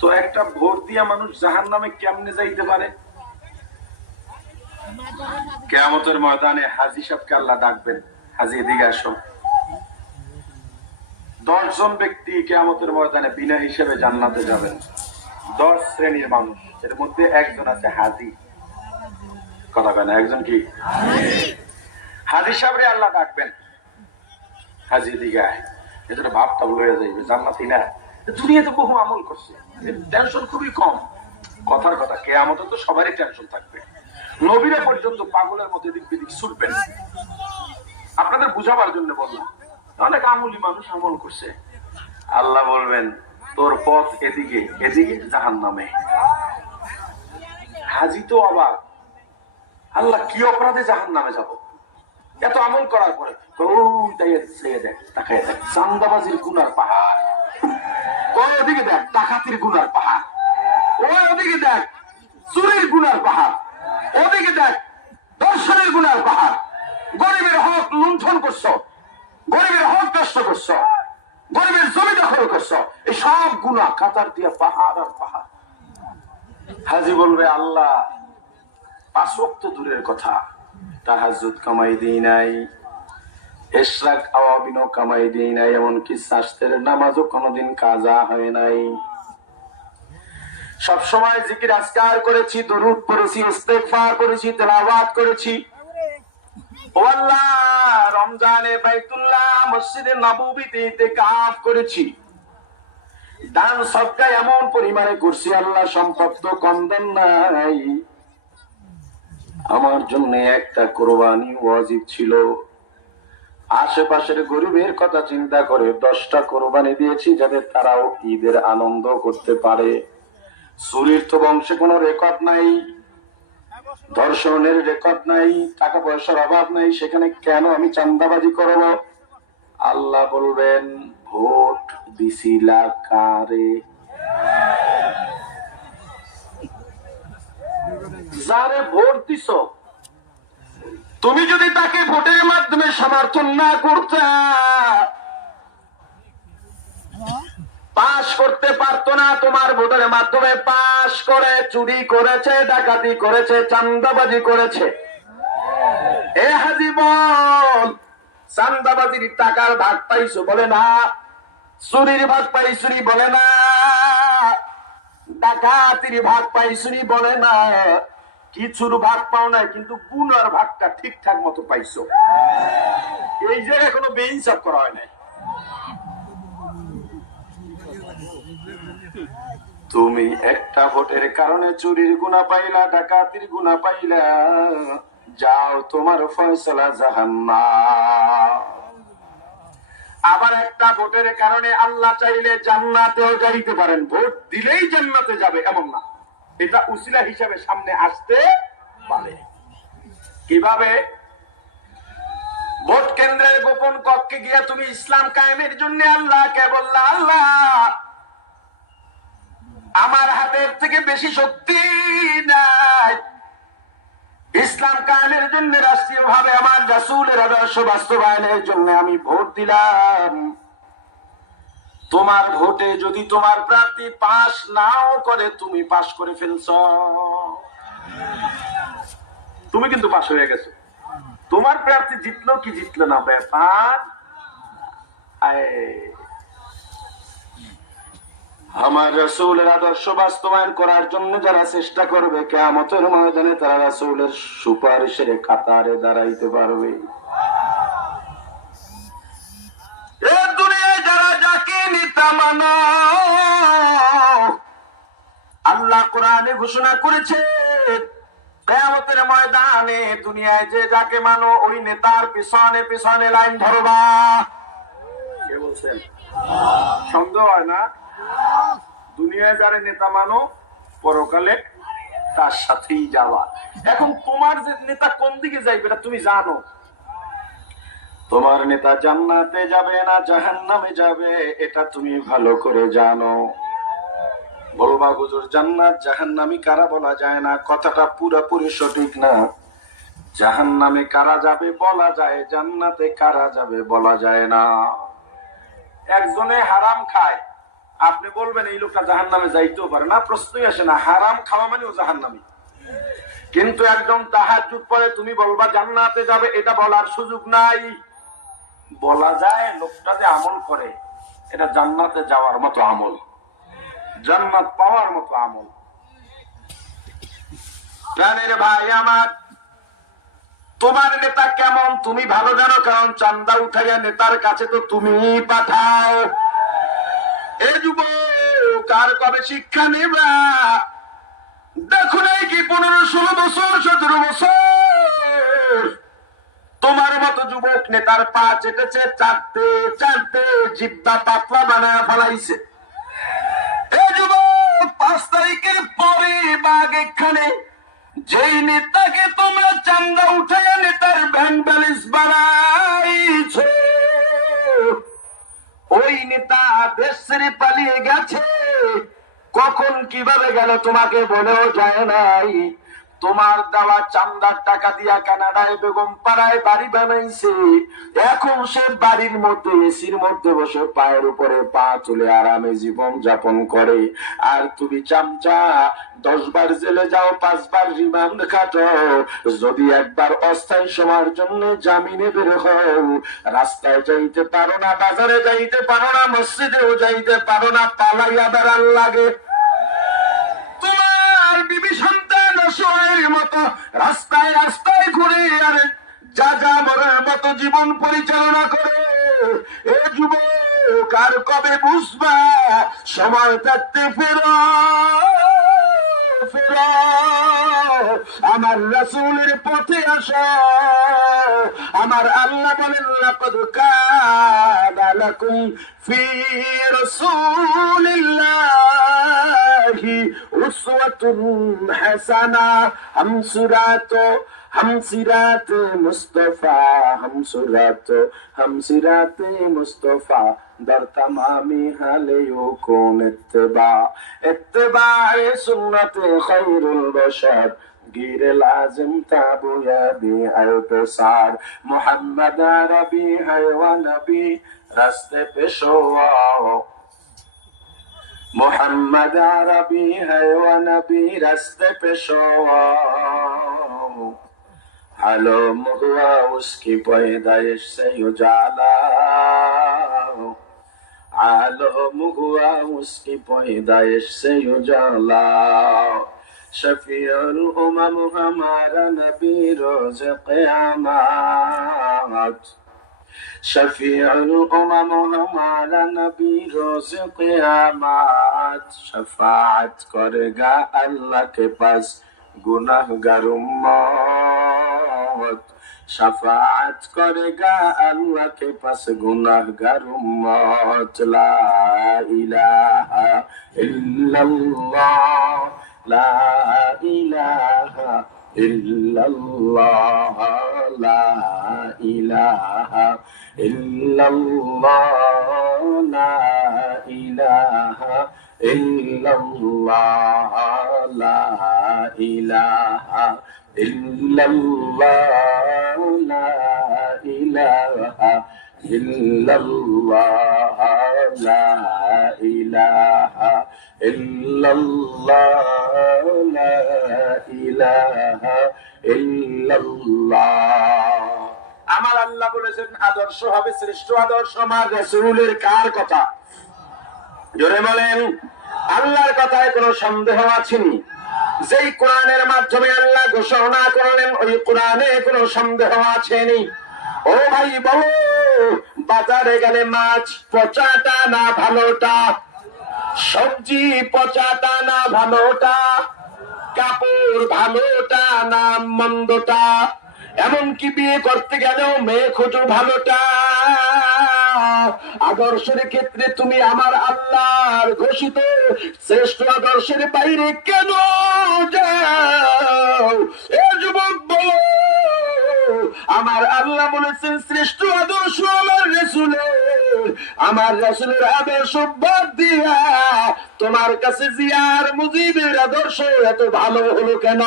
তো একটা ভোট দিয়া মানুষ জাহান্নামে কেমনে যাইতে পারে? কিয়ামতের ময়দানে হাজী সাহেবকে আল্লাহ ডাকবেন, হাজী এদিকে আসো। 10 জন ব্যক্তি কিয়ামতের ময়দানে বিনা হিসেবে জান্নাতে যাবেন। 10 শ্রেণীর মানুষ, এর মধ্যে একজন আছে হাজী। কথা কেন? একজন কি? হাজী সাহেবরে আল্লাহ ডাকবেন, হাজী এদিকে আয়। এদের ভাবটা লয়ে যাইবে, জান্নাতি না, দুনিয়াতে বহু আমল করছে, টেনশন খুবই কম। কথার কথা, কিয়ামতে তো সবারই টেনশন থাকবে। নবীরা পর্যন্ত পাগলের মধ্যে দিক বিদিক ছুটবেন। আপনাদের বুঝাবার জন্য বললাম, অনেক আমলি মানুষ আমল করছে। আল্লাহ বলবেন, তোর পথ এদিকে, এদিকে জাহান্নামে। হাজী তো অবাক, আল্লাহ কি অপরাধে জাহান্নামে যাব? এত আমল করার পরে চান্দাবাজির গুনার পাহাড়, ওই ওদিকে দেখ ডাকাতির গুনার পাহাড়, ওই ওদিকে দেখ চুরির গুনার পাহাড়, ওদিকে দেখ দর্শনের গুনার পাহাড়, গরিবের হক লুণ্ঠন করছো, গরিবের হক নষ্ট করছো, গরিবের জমি দখল করছো, এই সব গুনাহ কাতার দিয়া পাহাড় আর পাহাড়। হাজী বলবে, আল্লাহ 5 ওয়াক্ত দূরের কথা, তাহাজ্জুদ কামাই দিই নাই, ইশরাক আওয়াবিনও কামাই দিই নাই, এমনকি শাস্তের নামাজও কোনোদিন কাজা হয় নাই। সবসময় জিকির আজকার করেছি, দরুদ পড়েছি, ইস্তেগফার করেছি, তেলাওয়াত করেছি। ও আল্লাহ, রমজানে বাইতুল্লাহ মসজিদে নববীতে ইতিকাফ করেছি, দান সদকা এমন পরিমাণে করছি, আল্লাহ সম্পদ তো কম দেন নাই। আমার জন্য একটা কোরবানি ওয়াজিব ছিল, আশেপাশের গরিবের কথা চিন্তা করে 10টা কোরবানি দিয়েছি, যাতে তারাও ঈদের আনন্দ করতে পারে। চুরির তো বংশে কোনো রেকর্ড নাই, ধর্ষণের রেকর্ড নাই, টাকা পয়সার অভাব নাই, সেখানে কেন আমি চাঁদাবাজি করব? আল্লাহ বলবেন, ভোট দিছিলা কারে? যারে ভোট দিছ, তুমি যদি তাকে ভোটের মাধ্যমে সমর্থন না করতে, পাশ করতে পারতো না, তোমার ভোটের মাধ্যমে পাশ করে চুরি করেছে, ডাকাতি করেছে, চাঁদাবাজি করেছে। এ হাজি বল, চাঁদাবাজির টাকার ভাগ পাইছো বলে না, চুরির ভাগ পাইছুরি বলে না, ডাকাতির ভাগ পাইছুরি বলে না, কিছুর ভাগ পাও না, কিন্তু গুনার ভাগটা ঠিকঠাক মতো পাইছো। এই যে এখনো বেইনসাফ করা হয় নাই। তুমি একটা ভোটের কারণে চুরির গুনাহ পাইলা, ডাকাতির গুনাহ পাইলা, যাও তোমার ফয়সালা জাহান্নাম। আবার একটা ভোটের কারণে আল্লাহ চাইলে জান্নাতেও যাইতে পারেন, ভোট দিলেই জান্নাতে যাবে এমন না, এটা উসিলা হিসাবে সামনে আসতে পারে। কিভাবে? ভোট কেন্দ্রের গোপন কক্ষে গিয়া তুমি ইসলাম কায়েমের জন্য আল্লাহকে বললা, আল্লাহ আমার হাতের থেকে বেশি শক্তি নাই, ইসলাম কায়েমের জন্য রাষ্ট্রীয় ভাবে আমার রাসূলের আদর্শ বাস্তবায়নের জন্য আমি ভোট দিলাম। তোমার ভোটে যদি তোমার প্রার্থী পাশ নাও করে, তুমি পাশ করে ফেলছ, তুমি কিন্তু পাশ হয়ে গেছো। তোমার প্রার্থী জিতলো কি জিতলো না ব্যাপার। আমার রাসূলের আদর্শ বাস্তবায়ন করার জন্য যারা চেষ্টা করবে, কিয়ামতের ময়দানে তারা রাসূলের সুপারিশের কাতারে দাঁড়াইতে পারবে। এ দুনিয়ায় যারা যাকে নেতা মানো, আল্লাহ কোরআনে ঘোষণা করেছে, কিয়ামতের ময়দানে দুনিয়ায় যে যাকে মানো, ওই নেতার পিছনে পিছনে লাইন ধরবা। কে বলছেন? সন্দেহ হয় না? দুনিয়ায় যারা নেতা মানো, পরকালে তার সাথেই যাওয়া। এখন তোমার যে নেতা কোন দিকে যাইবে এটা তুমি জানো। তোমার নেতা জান্নাতে যাবে না জাহান্নামে যাবে, এটা তুমি ভালো করে জানো। বলবা হুজুর জান্নাত জাহান্নামী কারা বলা যায় না, কথাটা পুরোপুরি সঠিক না। জাহান্নামে কারা যাবে বলা যায়, জান্নাতে কারা যাবে বলা যায় না। একজনে হারাম খায়, আপনি বলবেন এই লোকটা জাহান্নামে যাইতেও পারে না, প্রশ্নই আসে না, হারাম খাওয়া মানেও জাহান্নামী। কিন্তু একদম তাহাজ্জুদ পড়ে, তুমি বলবা জান্নাতে যাবে, এটা বলার সুযোগ নাই। বলা যায় লোকটা যে আমল করে, এটা জান্নাতে যাওয়ার মতো আমল, জান্নাত পাওয়ার মতো আমল। প্রাণের ভাই আমার, তোমার নেতা কেমন তুমি ভালো জানো, কারণ চান্দা উঠাইয়া নেতার কাছে তো তুমি পাঠাও। এ যুবক, আর কবে শিক্ষা নেবা? দেখো নাই কি 15-16 বছর 17 বছর তোমার মতো যুবক নেতার পা চেটেছে, চাটতে চাটতে জিব্বা পাতলা বানায় ফেলাইছে। এই যুবক, 5 তারিখের পরে বাঘ এখানে যেই নেতাকে তোমরা চান্দা উঠাইয়া নেতার ভ্যান ব্যালেন্স বানাইছো, ওই নেতা দেশ ছেড়ে পালিয়ে গেছে। কখন কিভাবে গেল তোমাকে বলেও যায় নাই। তোমার দেওয়া চান্দার টাকা দিয়া কানাডায় বেগম পাড়ায় বাড়ি বানাইছে। এখন সে বাড়ির মধ্যে এসির মধ্যে বসে পায়ের উপরে পা তুলে আরামে জীবন যাপন করে। আর তুমি চামচা 10 বার জেলে যাও, 5 বার রিমান্ড খাটো, যদি একবার অস্থায়ী সময়ের জন্য জামিনে বের হও, রাস্তায় যাইতে পারো না, বাজারে যাইতে পারো না, মসজিদেও যাইতে পারো না, পালাইয়া বেড়াল লাগে। তোমার বিবি সন্তান অসহায়ের মতো রাস্তায় রাস্তায় ঘুরে আর যা যা মরার মতো জীবন পরিচালনা করে। এ যুবক, আর কবে বুঝবা সময় থাকতে ফেরো ফেরো। আমার রাসূলের পথে আসো। আমার আল্লাহ বলেন লাকাদ কানা লাকুম ফি রাসূলিল্লাহি উসওয়াতুন হাসানা। हम सिरात मुस्तफा हम सिरात मुस्तफा दर तमामी हाले कौन इत्तिबा सुन्नत खैरुल बशर गिर लाजिम ताबू या भी अल्पसार मोहम्मद अरबी है व नबी रास्ते पे शोआओ मोहम्मद अरबी है व नबी रास्ते पे शोआओ आलम हुआ उसकी पैदाइश से उजाला आलम हुआ उसकी पैदाइश से उजाला शफीउल उमम हमारा नबी रोज क़यामत शफीउल उमम हमारा नबी रोज क़यामत शफाअत करेगा अल्लाह के पास गुनाहगार उम्मत शफाअत करेगा अल्लाह के पास गुनाहगार उम्मत ला इलाहा इल्लल्लाह ला इलाहा इल्लल्लाह ला इलाहा इल्लल्लाह ला इलाहा इल्लल्लाह ला इलाहा इल्लल्लाह ला इलाहा इल्लल्लाह ला इलाहा इल्लल्लाह ला इलाहा इल्लल्लाह। আমার আল্লাহ বলেছেন আদর্শ হবে শ্রেষ্ঠ আদর্শ আমার রাসূলের। কার কথা? জোরে বলেন। আল্লাহর কথায় কোনো সন্দেহ আছেনি? যেই কোরআনের মাধ্যমে আল্লাহ ঘোষণা করলেন ওই কোরআনে কোনো সন্দেহ আছেনি? ও ভাই বলো, বাজারে গেলে মাছ পচাটা না ভালোটা, সবজি পচাটা না ভালোটা, কাপড় ভালোটা না মন্দটা, এমনকি বিয়ে করতে গেলেও মেয়ে খোঁজো ভালোটা। আদর্শের ক্ষেত্রে তুমি আমার আল্লাহর ঘোষিত শ্রেষ্ঠ আদর্শের বাইরে কেন যাও? এ যুবক বলো, আমার আল্লাহ বলেছেন শ্রেষ্ঠ আদর্শ আমার রাসূলের। আমার রাসূলের আদর্শ বাদ দিয়া তোমার কাছে জিয়ার মুজিবের আদর্শ এত ভালো হলো কেন?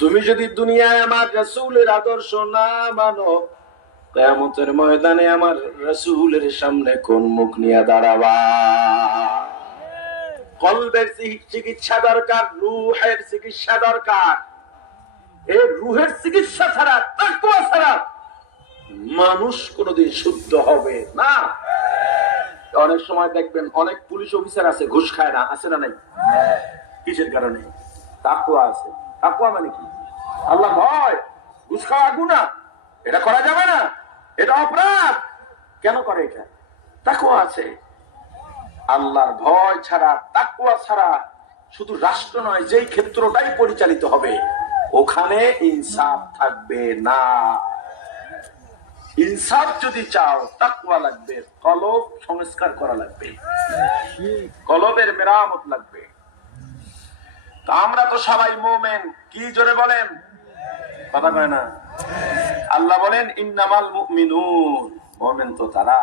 তুমি যদি দুনিয়ায় আমার রাসূলের আদর্শ না মানো, কিয়ামতের ময়দানে আমার রাসূলের সামনে কোন মুখ নিয়ে দাঁড়াবা? কলবের চিকিৎসা দরকার, রূহের চিকিৎসা দরকার। এই রূহের চিকিৎসা ছাড়া, তাকওয়া ছাড়া মানুষ কোনোদিন শুদ্ধ হবে না। অনেক সময় দেখবেন অনেক পুলিশ অফিসার আছে ঘুষ খায় না, আছে না নাই? কিসের কারণে? তাকওয়া আছে। তাকওয়া মানে কি? আল্লাহ ভয়। ঘুষ খাওয়া গুনাহ, এটা করা যাবে না, এটা অপরাধ। কেন করে এটা? তাকওয়া আছে। আল্লাহর ভয় ছাড়া, তাকওয়া ছাড়া শুধু রাষ্ট্র নয়, যেই ক্ষেত্রটাই পরিচালিত হবে ওখানে ইনসাফ থাকবে না। ইনসাফ যদি চাও তাকওয়া লাগবে, কলব সংস্কার করা লাগবে, কলবের মেরামত লাগবে। তো আমরা তো সবাই মুমিন, কি জোরে বলেন? কথা কয় না। আল্লাহ বলেন ইন্নামাল মুমিনুন, মুমিন তো তারা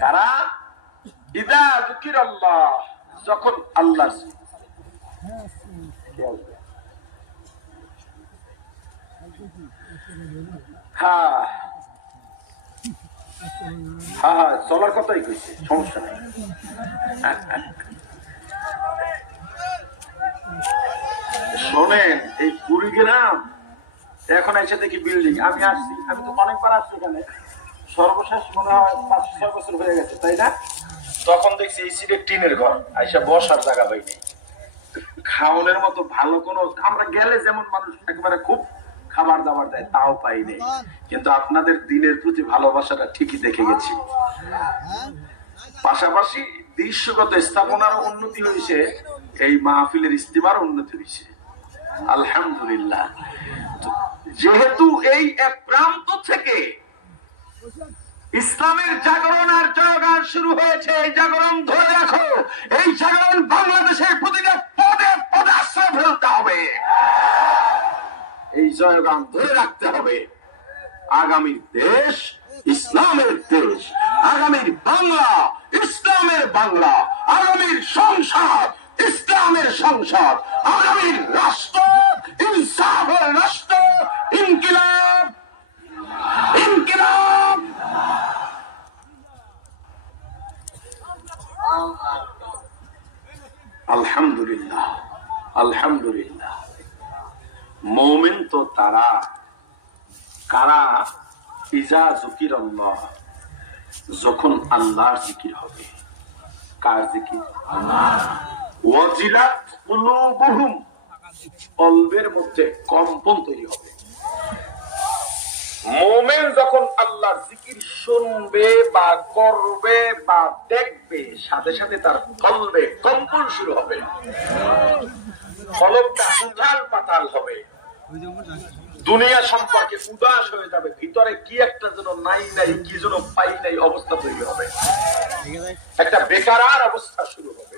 কারা? ইদা যিকিরাল্লাহ, যখন আল্লাহ হ্যাঁ হ্যাঁ চলার কথাই কইছে, সমস্যা নেই। শোনেন, এই কুড়িগ্রাম এখন এসে দেখি বিল্ডিং। আমি আসছি, আমি তো অনেকবার আসছি এখানে, সর্বশেষ মনে হয় 5-6 বছর হয়ে গেছে, তাই না? তখন দেখছি এই সিটের টিনের ঘর, আইসা বসার জায়গা পাইনি, খাওয়ানোর মতো ভালো কোনো, আমরা গেলে যেমন মানুষ একেবারে খুব খাবার দাবার দেয় তাও পাইনি। কিন্তু আপনাদের দিনের প্রতি ভালোবাসাটা ঠিকই দেখে গেছি। পাশাপাশি দৃশ্যগত স্থাপনার উন্নতি হয়েছে, এই মাহফিলের ইস্তেমার উন্নতি হয়েছে, আলহামদুলিল্লাহ। যেহেতু এই এক প্রান্ত থেকে ইসলামের জাগরণ আর জয়গান শুরু হয়েছে, এই জাগরণ ধরে রাখো। এই জাগরণ বাংলাদেশের প্রতিটা পদে পদে আশ্রয় ফেলতে হবে, এই জয়গান ধরে রাখতে হবে। আগামীর দেশ ইসলামের দেশ, আগামীর বাংলা ইসলামের বাংলা, আগামীর সংসদ ইসলামের সংসদ, আগামীর রাষ্ট্র ইনসাফের রাষ্ট্র। ইনকিলাব ইনকিলাব। আলহামদুলিল্লাহ আলহামদুলিল্লাহ। মুমিন তো তারা কারা, ইজা যুকির আল্লাহ, যখন আল্লাহর জিকির হবে। কার জিকির? ওয়াজিলাত কুলুবুহুম, কলবের মধ্যে কম্পন তৈরি হবে। মুমিন যখন আল্লাহর জিকির শুনবে বা করবে বা দেখবে, সাথে সাথে তার কলবে কম্পন শুরু হবে, কলবটা উথাল পাতাল হবে, দুনিয়া সম্পর্কে উদাস হয়ে যাবে, ভিতরে কি একটা যেন নাই নাই, কি যেন পাই নাই অবস্থা তৈরি হবে, একটা বেকার অবস্থা শুরু হবে।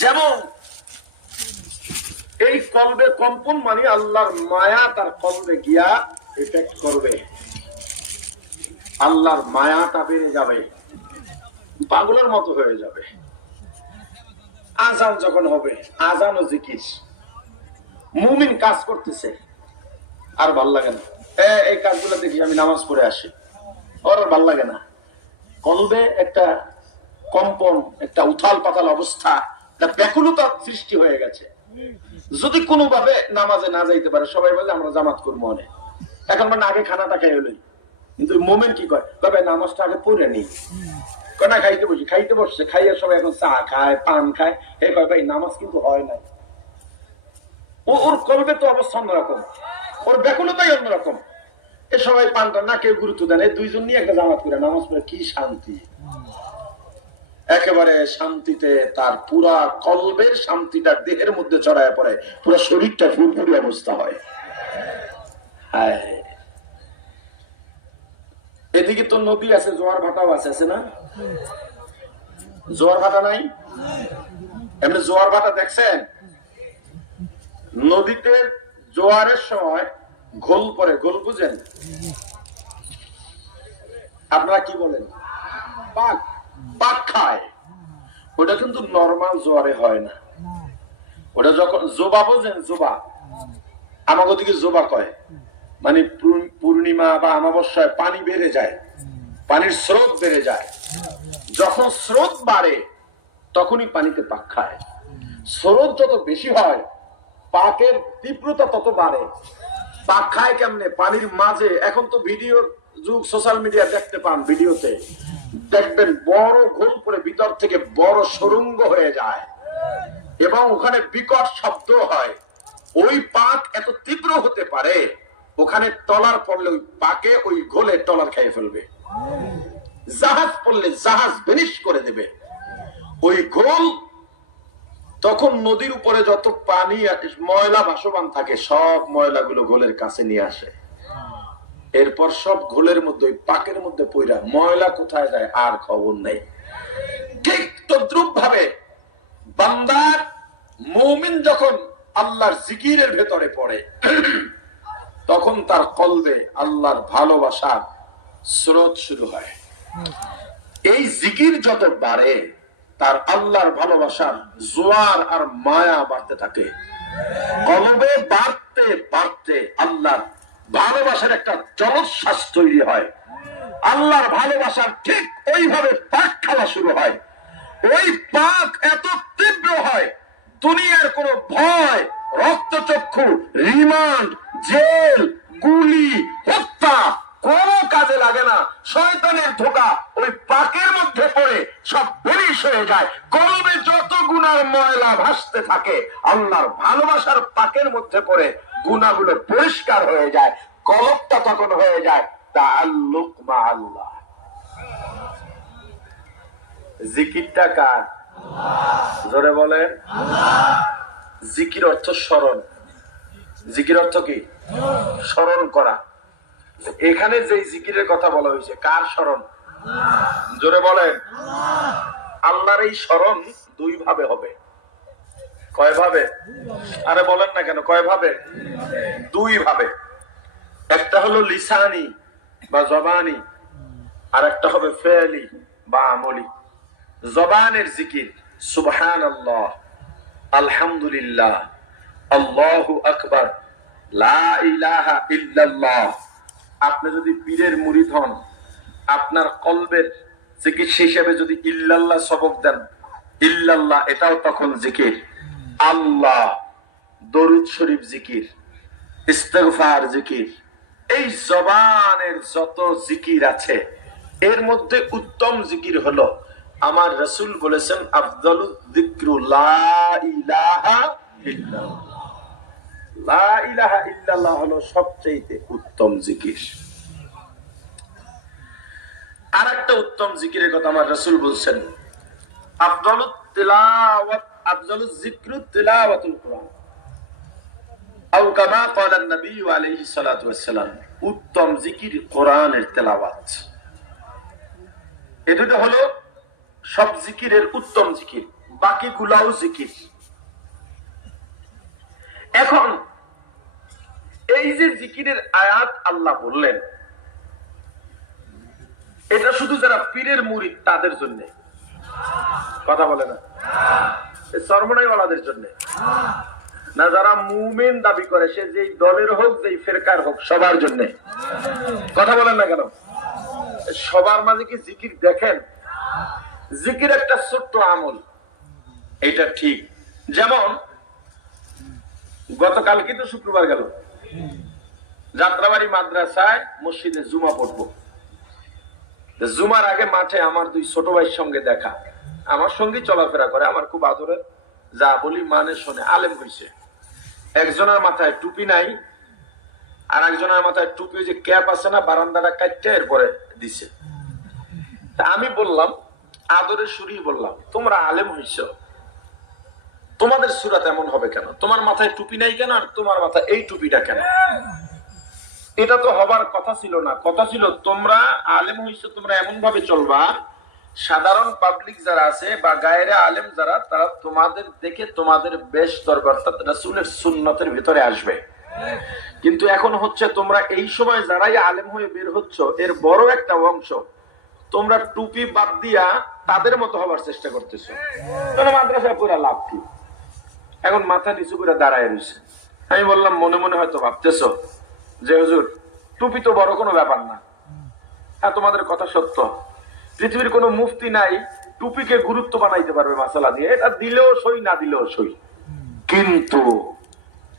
যেমন এই কলবে কম্পন মানে আল্লাহর মায়া তার কলবে গিয়া এফেক্ট করবে, আল্লাহর মায়াটা বেড়ে যাবে, পাগলের মতো হয়ে যাবে। আজান যখন হবে, আজান ও জিকির, মুমিন কাজ করতেছে আর ভাল লাগে না, এই কাজগুলো দেখি আমি নামাজ পড়ে আসি, ওর আর ভাল লাগে না। কলবে একটা কম্পন, একটা উথাল পাতাল অবস্থা, একটা ব্যাকুলতার সৃষ্টি হয়ে গেছে। যদি কোনোভাবে নামাজে না যাইতে পারে, সবাই বলে আমরা জামাত করবো অনেক, এখন মানে আগে খানাটা খাই হলোই, কিন্তু মোমেন কি করে, তবে নামাজটা আগে পড়ে নি, না খাইতে বসি, খাইতে বসছে, খাইয়ে সবাই এখন চা খায় পান খায়, হে কয় ভাই নামাজ কিন্তু হয় না। ওর কলবে তো অবস্থা অন্যরকম, ওর ব্যাকুলতাই অন্যরকম। এ সবাই পানটা না কেউ গুরুত্ব দেন, এই দুইজন নিয়ে একটা জামাত করে নামাজ পড়ে কি শান্তি, একেবারে শান্তিতে তার পুরা কলবের শান্তিটা দেহের মধ্যে ছড়ায় পড়ে, পুরো শরীরটা ফুরফুরি অবস্থা হয়। এদিকে তো নদী আছে, জোয়ার ভাটাও আছে না? জোয়ার ভাটা নাই? এমনি জোয়ার ভাটা দেখছেন? নদীতে জোয়ারের সময় ঘোল পরে, ঘোল বুঝেন আপনারা? কি বলেন? পাক, পাক খায়। ওটা কিন্তু নর্মাল জোয়ারে হয় না, ওটা যখন জোবা বোঝেন, জোবা আমাকে দিকে জোবা কয়, মানে পূর্ণিমা বা অমাবস্যায় পানি বেড়ে যায়, পানির স্রোত বেড়ে যায়, যখন স্রোত বাড়ে তখনই পানিতে পাক খায়। স্রোত যত বেশি হয় পাকের তীব্রতা তত বাড়ে। পাক খায় কেমনে? পানির মাঝে, এখন তো ভিডিওর যুগ, সোশ্যাল মিডিয়া দেখতে পান, ভিডিওতে দেখবেন বড় ঘোল পরে ভিতর থেকে বড় সুড়ঙ্গ হয়ে যায় এবং ওখানে বিকট শব্দ হয়। ওই পাক এত তীব্র হতে পারে, ওখানে টলার পড়লে ওই পাকে, ওই ঘোলে টলার খেয়ে ফেলবে, জাহাজ পড়লে জাহাজ ভেনিশ করে দেবে। ওই ঘোল তখন নদীর উপরে যত পানি ময়লা ভাসমান থাকে, সব ময়লাগুলো ঘোলের কাছে নিয়ে আসে, এরপর সব ঘোলের মধ্যে, ওই পাকের মধ্যে পইরা ময়লা কোথায় যায় আর খবর নেই। ঠিক তদ্রুপ ভাবে বান্দার, মুমিন যখন আল্লাহর জিকিরের ভেতরে পড়ে, তখন তার কলবে আল্লাহর ভালোবাসার স্রোত শুরু হয়। এই জিকির যত বাড়ে, তার আল্লাহর ভালোবাসার জোয়ার আর মায়া বাড়তে থাকে। কলবে বাড়তে বাড়তে আল্লাহর ভালোবাসার একটা জলোচ্ছ্বাস তৈরি হয়। আল্লাহর ভালোবাসার ঠিক ওইভাবে পাক খাওয়া শুরু হয়। ওই পাক এত তীব্র হয়, দুনিয়ার কোন ভয়, রক্তচক্ষু, রিমান্ড, জেল, গুলি, হত্যা কোন কাজে লাগে না। শয়তানের ধোঁকা ওই পাকের মধ্যে পড়ে সব বেরিশ হয়ে যায়। কলবে যত গুনার ময়লা ভাসতে থাকে, আল্লাহর ভালোবাসার পাকের মধ্যে পড়ে গুনাহগুলো পরিষ্কার হয়ে যায়। কলবটা তখন হয়ে যায় তাআল্লুক মা আল্লাহ। জিকিরটা কার? জোরে বলেন। জিকির অর্থ স্মরণ। জিকির অর্থ কি? স্মরণ করা। এখানে যে জিকিরের কথা বলা হয়েছে কার স্মরণ? জোরে বলেন। আল্লাহর এই স্মরণ দুই ভাবে হবে। কয় ভাবে? আরে বলেন না কেন, কয় ভাবে? দুই ভাবে। একটা হলো লিসানি বা জবানি, আর একটা হবে ফেলি বা আমলি। জবানের জিকির সুবহানাল্লাহ, আলহামদুলিল্লাহ, আল্লাহু আকবার, লা ইলাহা ইল্লাল্লাহ। আপনি যদি পীরের মুরিদ হন, আপনার কলবের চিকিৎসা হিসেবে যদি ইল্লাল্লাহ সবক দেন, ইল্লাল্লাহ এটাও তখন জিকির। আল্লাহ, দরুদ শরীফ জিকির, ইস্তিগফার জিকির। এই জবানের যত জিকির আছে এর মধ্যে উত্তম জিকির হলো আমার রাসূল বলেছেন আফদালুয যিকরু লা ইলাহা ইল্লাল্লাহ। লা ইলাহা ইল্লাল্লাহ হলো সবচেয়ে উত্তম জিকির। আর একটা উত্তম জিকিরের কথা আমার রাসূল বলছেন আফদালুত তিলাওয়াত, আফদালুয যিকরু তিলাওয়াতুল কুরআন। আও কামা ক্বালা নবী আলাইহিস সালাতু ওয়াস সালাম, উত্তম জিকির কোরআনের তেলাওয়াত। এই দুটো হলো সব জিকিরের উত্তম জিকির, বাকিগুলাও জিকির। এখন এই যে জিকিরের আয়াত আল্লাহ বললেন, এটা শুধু যারা পীরের মুরিদ তাদের জন্য, কথা বলে না, সরমনাইওয়ালাদের জন্য না, যারা মুমিন দাবি করে সে যেই দলের হোক যেই ফেরকার হোক সবার জন্য। কথা বলেন না কেন? সবার মাঝে কি জিকির দেখেন? জিকির একটা ছোট্ট আমল, এটা ঠিক। যেমন গতকালকে তো শুক্রবার গেল, যাত্রাবাড়ি মাদ্রাসায় মসজিদে জুমা পড়বো। জুমার আগে মাঠে আমার দুই ছোট ভাইয়ের সঙ্গে দেখা, আমার সঙ্গে চলাফেরা করে, আমার খুব আদরের, যা বলি মানে শোনে, আলেম হইছে। একজনের মাথায় টুপি নাই, আর একজনের মাথায় টুপি যে ক্যাপ আছে না, বারান্দাটা কাটতে এরপরে দিছে। আমি বললাম, আদরের সুরেই বললাম, তোমরা আলেম হইছ, তোমাদের সুরাত এমন হবে কেন? তোমার মাথায় টুপি নাই কেন, আর তোমার মাথায় এই টুপিটা কেন? এটা তো হবার কথা ছিল না। কথা ছিল তোমরা আলেম হইছো, তোমরা এমন ভাবে চলবা সাধারণ পাবলিক যারা আছে বা গায়েরে আলেম যারা, তারা তোমাদের দেখে তোমাদের বেশ দরবার রাসূলের সুন্নতের ভিতরে আসবে। কিন্তু এখন হচ্ছে তোমরা এই সময় যারাই আলেম হয়ে বের হচ্ছ, এর বড় একটা অংশ তোমরা টুপি বাদ দিয়া তাদের মতো হবার চেষ্টা করতেছো। মাদ্রাসায় পুরা লাভ কি? এখন মাথা নিচু করে দাঁড়ায় রয়েছে। আমি বললাম, মনে মনে হয়তো ভাবতেছো যে হুজুর টুপি তো বড় কোনো ব্যাপার না। হ্যাঁ, তোমাদের কথা সত্য, পৃথিবীর কোনো মুফতি নাই টুপিকে গুরুত্ব বানাইতে পারবে মাসালা দিয়ে, এটা দিলেও সই না দিলেও সই। কিন্তু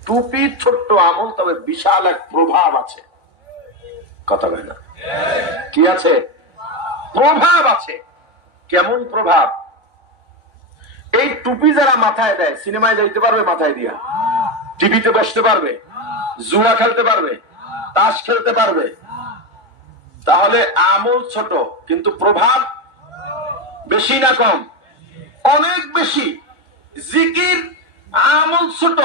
টুপি ছোট্ট আমল, তবে বিশাল এক প্রভাব আছে। কথা বলে না? কি আছে? প্রভাব আছে। কেমন প্রভাব? এই টুপি যারা মাথায় দেয়, সিনেমায় যাইতে পারবে মাথায় দিয়া, টিভিতে বসতে পারবে, জুয়া খেলতে পারবে, তাস খেলতে পারবে। তাহলে আমল ছোট কিন্তু প্রভাব বেশি না কম? অনেক বেশি। জিকির আমল ছোট,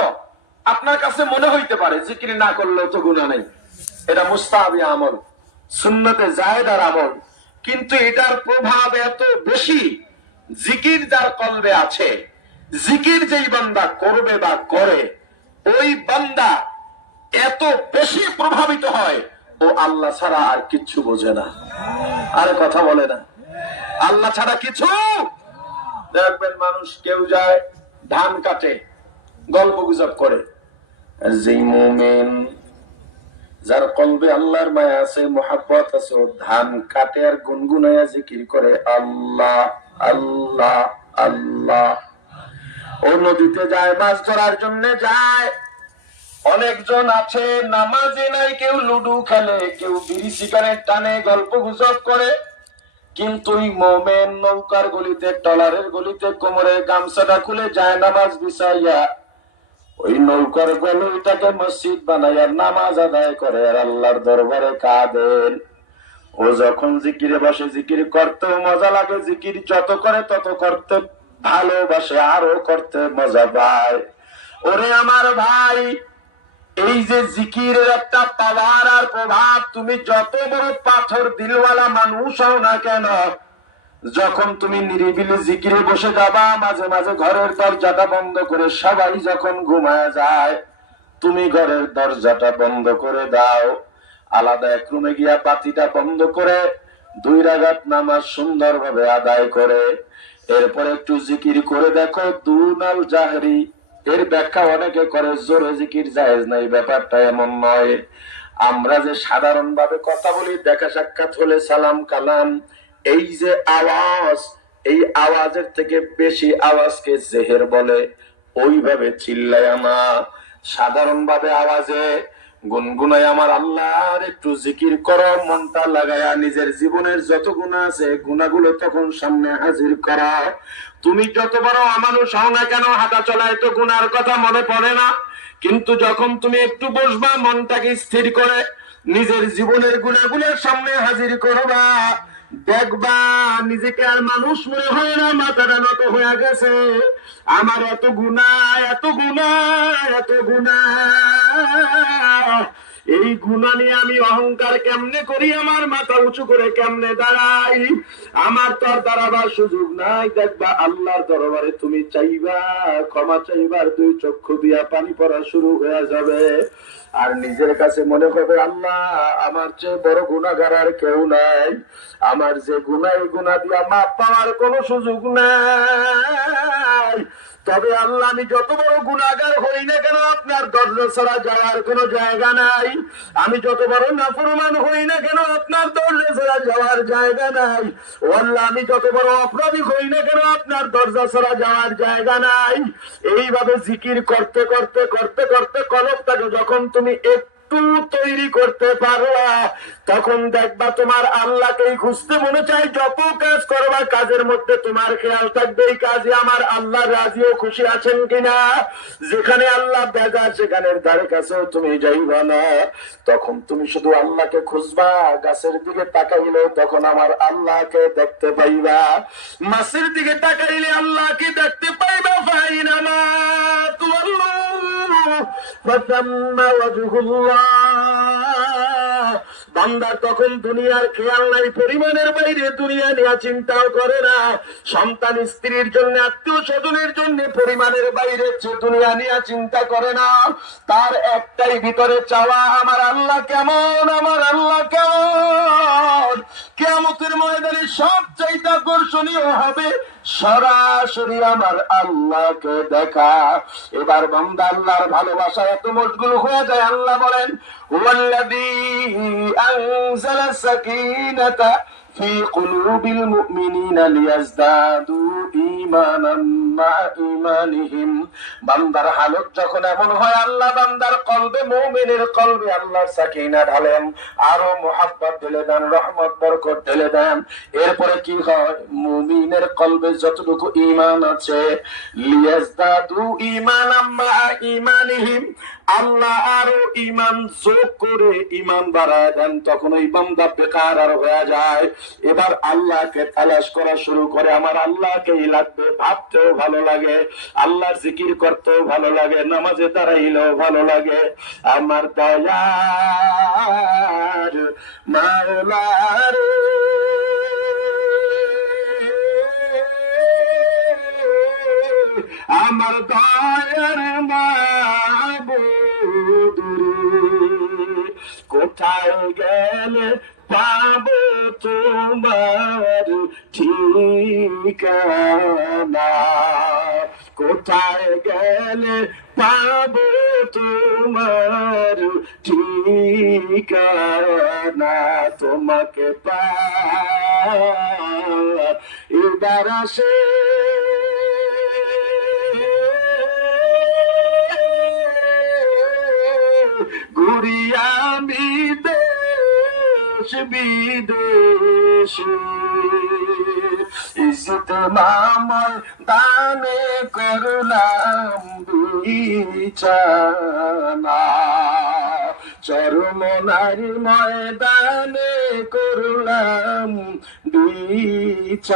আপনার কাছে মনে হইতে পারে জিকির না করলেও তো গুনাহ নেই, এটা মুস্তাহাবি আমল, সুন্নতে জায়েদার আমল, কিন্তু এটার প্রভাব এত বেশি। জিকির যার কলবে আছে, জিকির যেই বান্দা করবে বা করে, ওই বান্দা এত বেশি প্রভাবিত হয়, ও আল্লাহ ছাড়া আর কিচ্ছু বোঝে না। আরে কথা বলে না, আল্লাহ ছাড়া কিছু। দেখবেন মানুষ কেউ যায় ধান কাটে, গল্প গুজব করে, যেই মুমিন যার কলবে আল্লাহর মায়া আছে, মুহাব্বত আছে, ও ধান কাটে আর গুনগুনায়া জিকির করে আল্লাহ আল্লাহ আল্লাহ। ও নদীতে যায় মাছ ধরার জন্য যায়। অনেকজন আছে নামাজে নাই, কেউ লুডু খেলে, কেউ বিড়ি সিগারেট টানে, গল্প গুজব করে। কিন্তু ওই মোমেন নৌকার গলিতে, টলারের গলিতে কোমরে গামছাটা খুলে যায় নামাজ বিছাইয়া, ওই নৌকার গলিটাকে মসজিদ বানাইয়া নামাজ আদায় করে আর আল্লাহর দরবারে কাঁদেন, ও যখন জিকিরে বসে জিকির করতেও মজা লাগে, জিকির যত করে তত করতে ভালোবাসে, আরো করতে মজা পায়। ওরে আমার ভাই, এই যে জিকিরের একটা পাওয়ার আর প্রভাব, তুমি যত বড় পাথর দিলওয়ালা মানুষ হও না কেন, যখন তুমি নিরিবিলি জিকিরে বসে যাবা, মাঝে মাঝে ঘরের দরজাটা বন্ধ করে সবাই যখন ঘুমায় যায়, তুমি ঘরের দরজাটা বন্ধ করে দাও, আলাদা এক রুমে গিয়া বাতিটা বন্ধ করে 2 রাকাত নামাজ সুন্দরভাবে আদায় করে এরপর একটু জিকির করে দেখো। দুনাল জাহরি এর ব্যাখ্যা অনেকে করে জোরে জিকির জায়েজ নাই, ব্যাপারটা এমন নয়। আমরা যে সাধারণ ভাবে কথা বলি, দেখা সাক্ষাৎ হলে সালাম কালাম, এই যে আওয়াজ, এই আওয়াজের থেকে বেশি আওয়াজকে জেহের বলে। ওইভাবে চিল্লায় না, সাধারণ ভাবে আওয়াজে গুনগুনায় আমার আল্লাহর একটু জিকির করো, মনটা লাগায়া নিজের জীবনের যত গুনাহ আছে গুনাহগুলো তখন সামনে হাজির করা। তুমি যত বড় অমানুষ হও না কেন, হাঁটা চলায় তো গুনার কথা মনে পড়ে না, কিন্তু যখন তুমি একটু বসবা, মনটাকে স্থির করে নিজের জীবনের গুনাহগুলোর সামনে হাজির করবা, দেখবা নিজেকে আর মানুষ মনে হয় না, মাথাটা নত হয়ে গেছে। আমার এত গুনাহ, এত গুনাহ, এত গুনাহ, এই গুনাহ নিয়ে আমি অহংকার কেমনে করি, আমার মাথা উঁচু করে কেমনে দাঁড়াই, আমার তো আর দাঁড়াবার সুযোগ নাই। দেখবা আল্লাহর দরবারে তুমি চাইবা, ক্ষমা চাইবার 2 চক্ষু দিয়া পানি পড়া শুরু হয়ে যাবে, আর নিজের কাছে মনে হবে আল্লাহ আমার চেয়ে বড় গুনাহগার আর কেউ নাই, আমার যে গুনাহ, এই গুনাহ দিয়া মাপ পাওয়ার কোনো সুযোগ নাই। তবে আল্লাহ, আমি যত বড় গুনাহগার হই না কেন, আপনার দরজা ছাড়া যাওয়ার কোনো জায়গা নাই। আমি যত বড় নাফরমান হই না কেন, আপনার দরজা ছাড়া যাওয়ার জায়গা নাই। ও আল্লাহ, আমি যত বড় অপরাধী হই না কেন, আপনার দরজা ছাড়া যাওয়ার জায়গা নাই। এইভাবে জিকির করতে করতে করতে করতে কলবটাকে যখন তুমি একটু তৈরি করতে পারলা, তখন দেখবা তোমার আল্লাহকেই খুঁজতে মনে চাই। যত কাজ করবা, কাজের মধ্যে তোমার খেয়াল থাকবে এই কাজে আমার আল্লাহ রাজি ও খুশি আছেন কিনা। যেখানে আল্লাহ বেজার, সেখানের ধারে কাছেও তুমি যাইবা না। তখন তুমি শুধু আল্লাহকে খুঁজবা, গাছের দিকে তাকাইলেও তখন আমার আল্লাহকে দেখতে পাইবা, মাছের দিকে তাকাইলে আল্লাহকে দেখতে পাইবা। ফাইনামা তুওয়াল্লু ফাতাম্মা ওয়াজহুল্লাহ। বান্দার তখন দুনিয়ার খেয়াল নাই, পরিমাণের বাইরে দুনিয়া নিয়ে চিন্তাও করে না, সন্তান স্ত্রীর জন্য, আত্মীয় স্বজনের জন্য পরিমাণের বাইরে দুনিয়া নিয়ে চিন্তা করে না। তার একটাই ভিতরে চাওয়া, আমার আল্লাহ কেমন, আমার আল্লাহ কেমন। কিয়ামতের ময়দানে সবচাইতে আকর্ষণীয় হবে সরাসরি আমার আল্লাহকে দেখা। এবার বান্দা আল্লাহর ভালোবাসা এত মশগুল হয়ে যায়, আল্লাহ বলেন হুয়াল্লাযী আনজালা সাকিনাতা ফি কুলুবিল মুমিনিনা লিয়াজদাদু ঈমানান মা ঈমানিহিম। বান্দার হালত যখন এমন হয়, আল্লাহ বান্দার কলবে, মুমিনের কলবে আল্লাহর সাকিনা ঢালেন, আরো মুহাব্বত ঢেলে দেন, রহমত বরকত ঢেলে দেন। এরপরে কি হয়, মুমিনের কলবে যতটুকু ঈমান আছে, লিয়াজদাদু ঈমানান মা ঈমানিহিম, আল্লাহ আরো ঈমান যোগ করে ঈমান বাড়ায় দেন। তখন ওই বান্দা বেকার আর হয়ে যায়। এবার আল্লাহকে তালাশ করা শুরু করে, আমার আল্লাহকেই লাগবে, ভাবতেও ভালো লাগে, আল্লাহর জিকির করতেও ভালো লাগে, নামাজে দাঁড়াইলেও ভালো লাগে। আমার দয়ার মাওলার আমার দয়ার মাবুদ রে, কোথায় গেলে পাবো তোমার ঠিকানা, কোথায় গেলে পাবো তোমার ঠিকানা। তোমাকে এবার আসে ঘুরি আমি দেশ বিদেশে, ইজ্জত মামল দানে করলাম বিছানা। চরমনার ময়দানে করলাম বিছানা।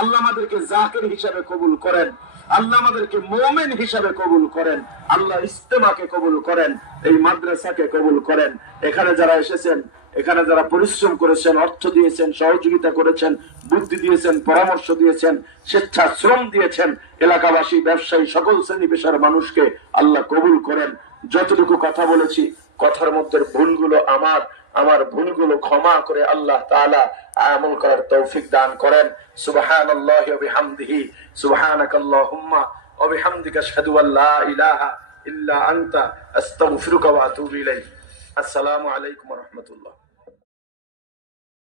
আল্লাহ আমাদেরকে জাকির হিসাবে কবুল করেন, আল্লাহ আমাদেরকে মুমিন হিসাবে কবুল করেন, আল্লাহ ইস্তেমাকে কবুল করেন, এই মাদ্রাসাকে কবুল করেন। এখানে যারা এসেছেন, এখানে যারা পরিশ্রম করেছেন, অর্থ দিয়েছেন, সহযোগিতা করেছেন, বুদ্ধি দিয়েছেন, পরামর্শ দিয়েছেন, স্বেচ্ছাশ্রম দিয়েছেন, এলাকাবাসী, ব্যবসায়ী, সকল শ্রেণী পেশার মানুষকে আল্লাহ কবুল করেন। যতটুকু কথা বলেছি, কথার মধ্যে ভুলগুলো আমার ভুলগুলো ক্ষমা করে আল্লাহ তাআলা আমল করার তৌফিক দান করেন। সুবহানাল্লাহি ওয়া বিহামদিহি, সুবহানাকাল্লাহুম্মা ওয়া বিহামদিকা আশহাদু আল লা ইলাহা ইল্লা আনতা আস্তাগফিরুকা ওয়া আতুবু ইলাইক। আসসালামু আলাইকুম ওয়া রাহমাতুল্লাহ।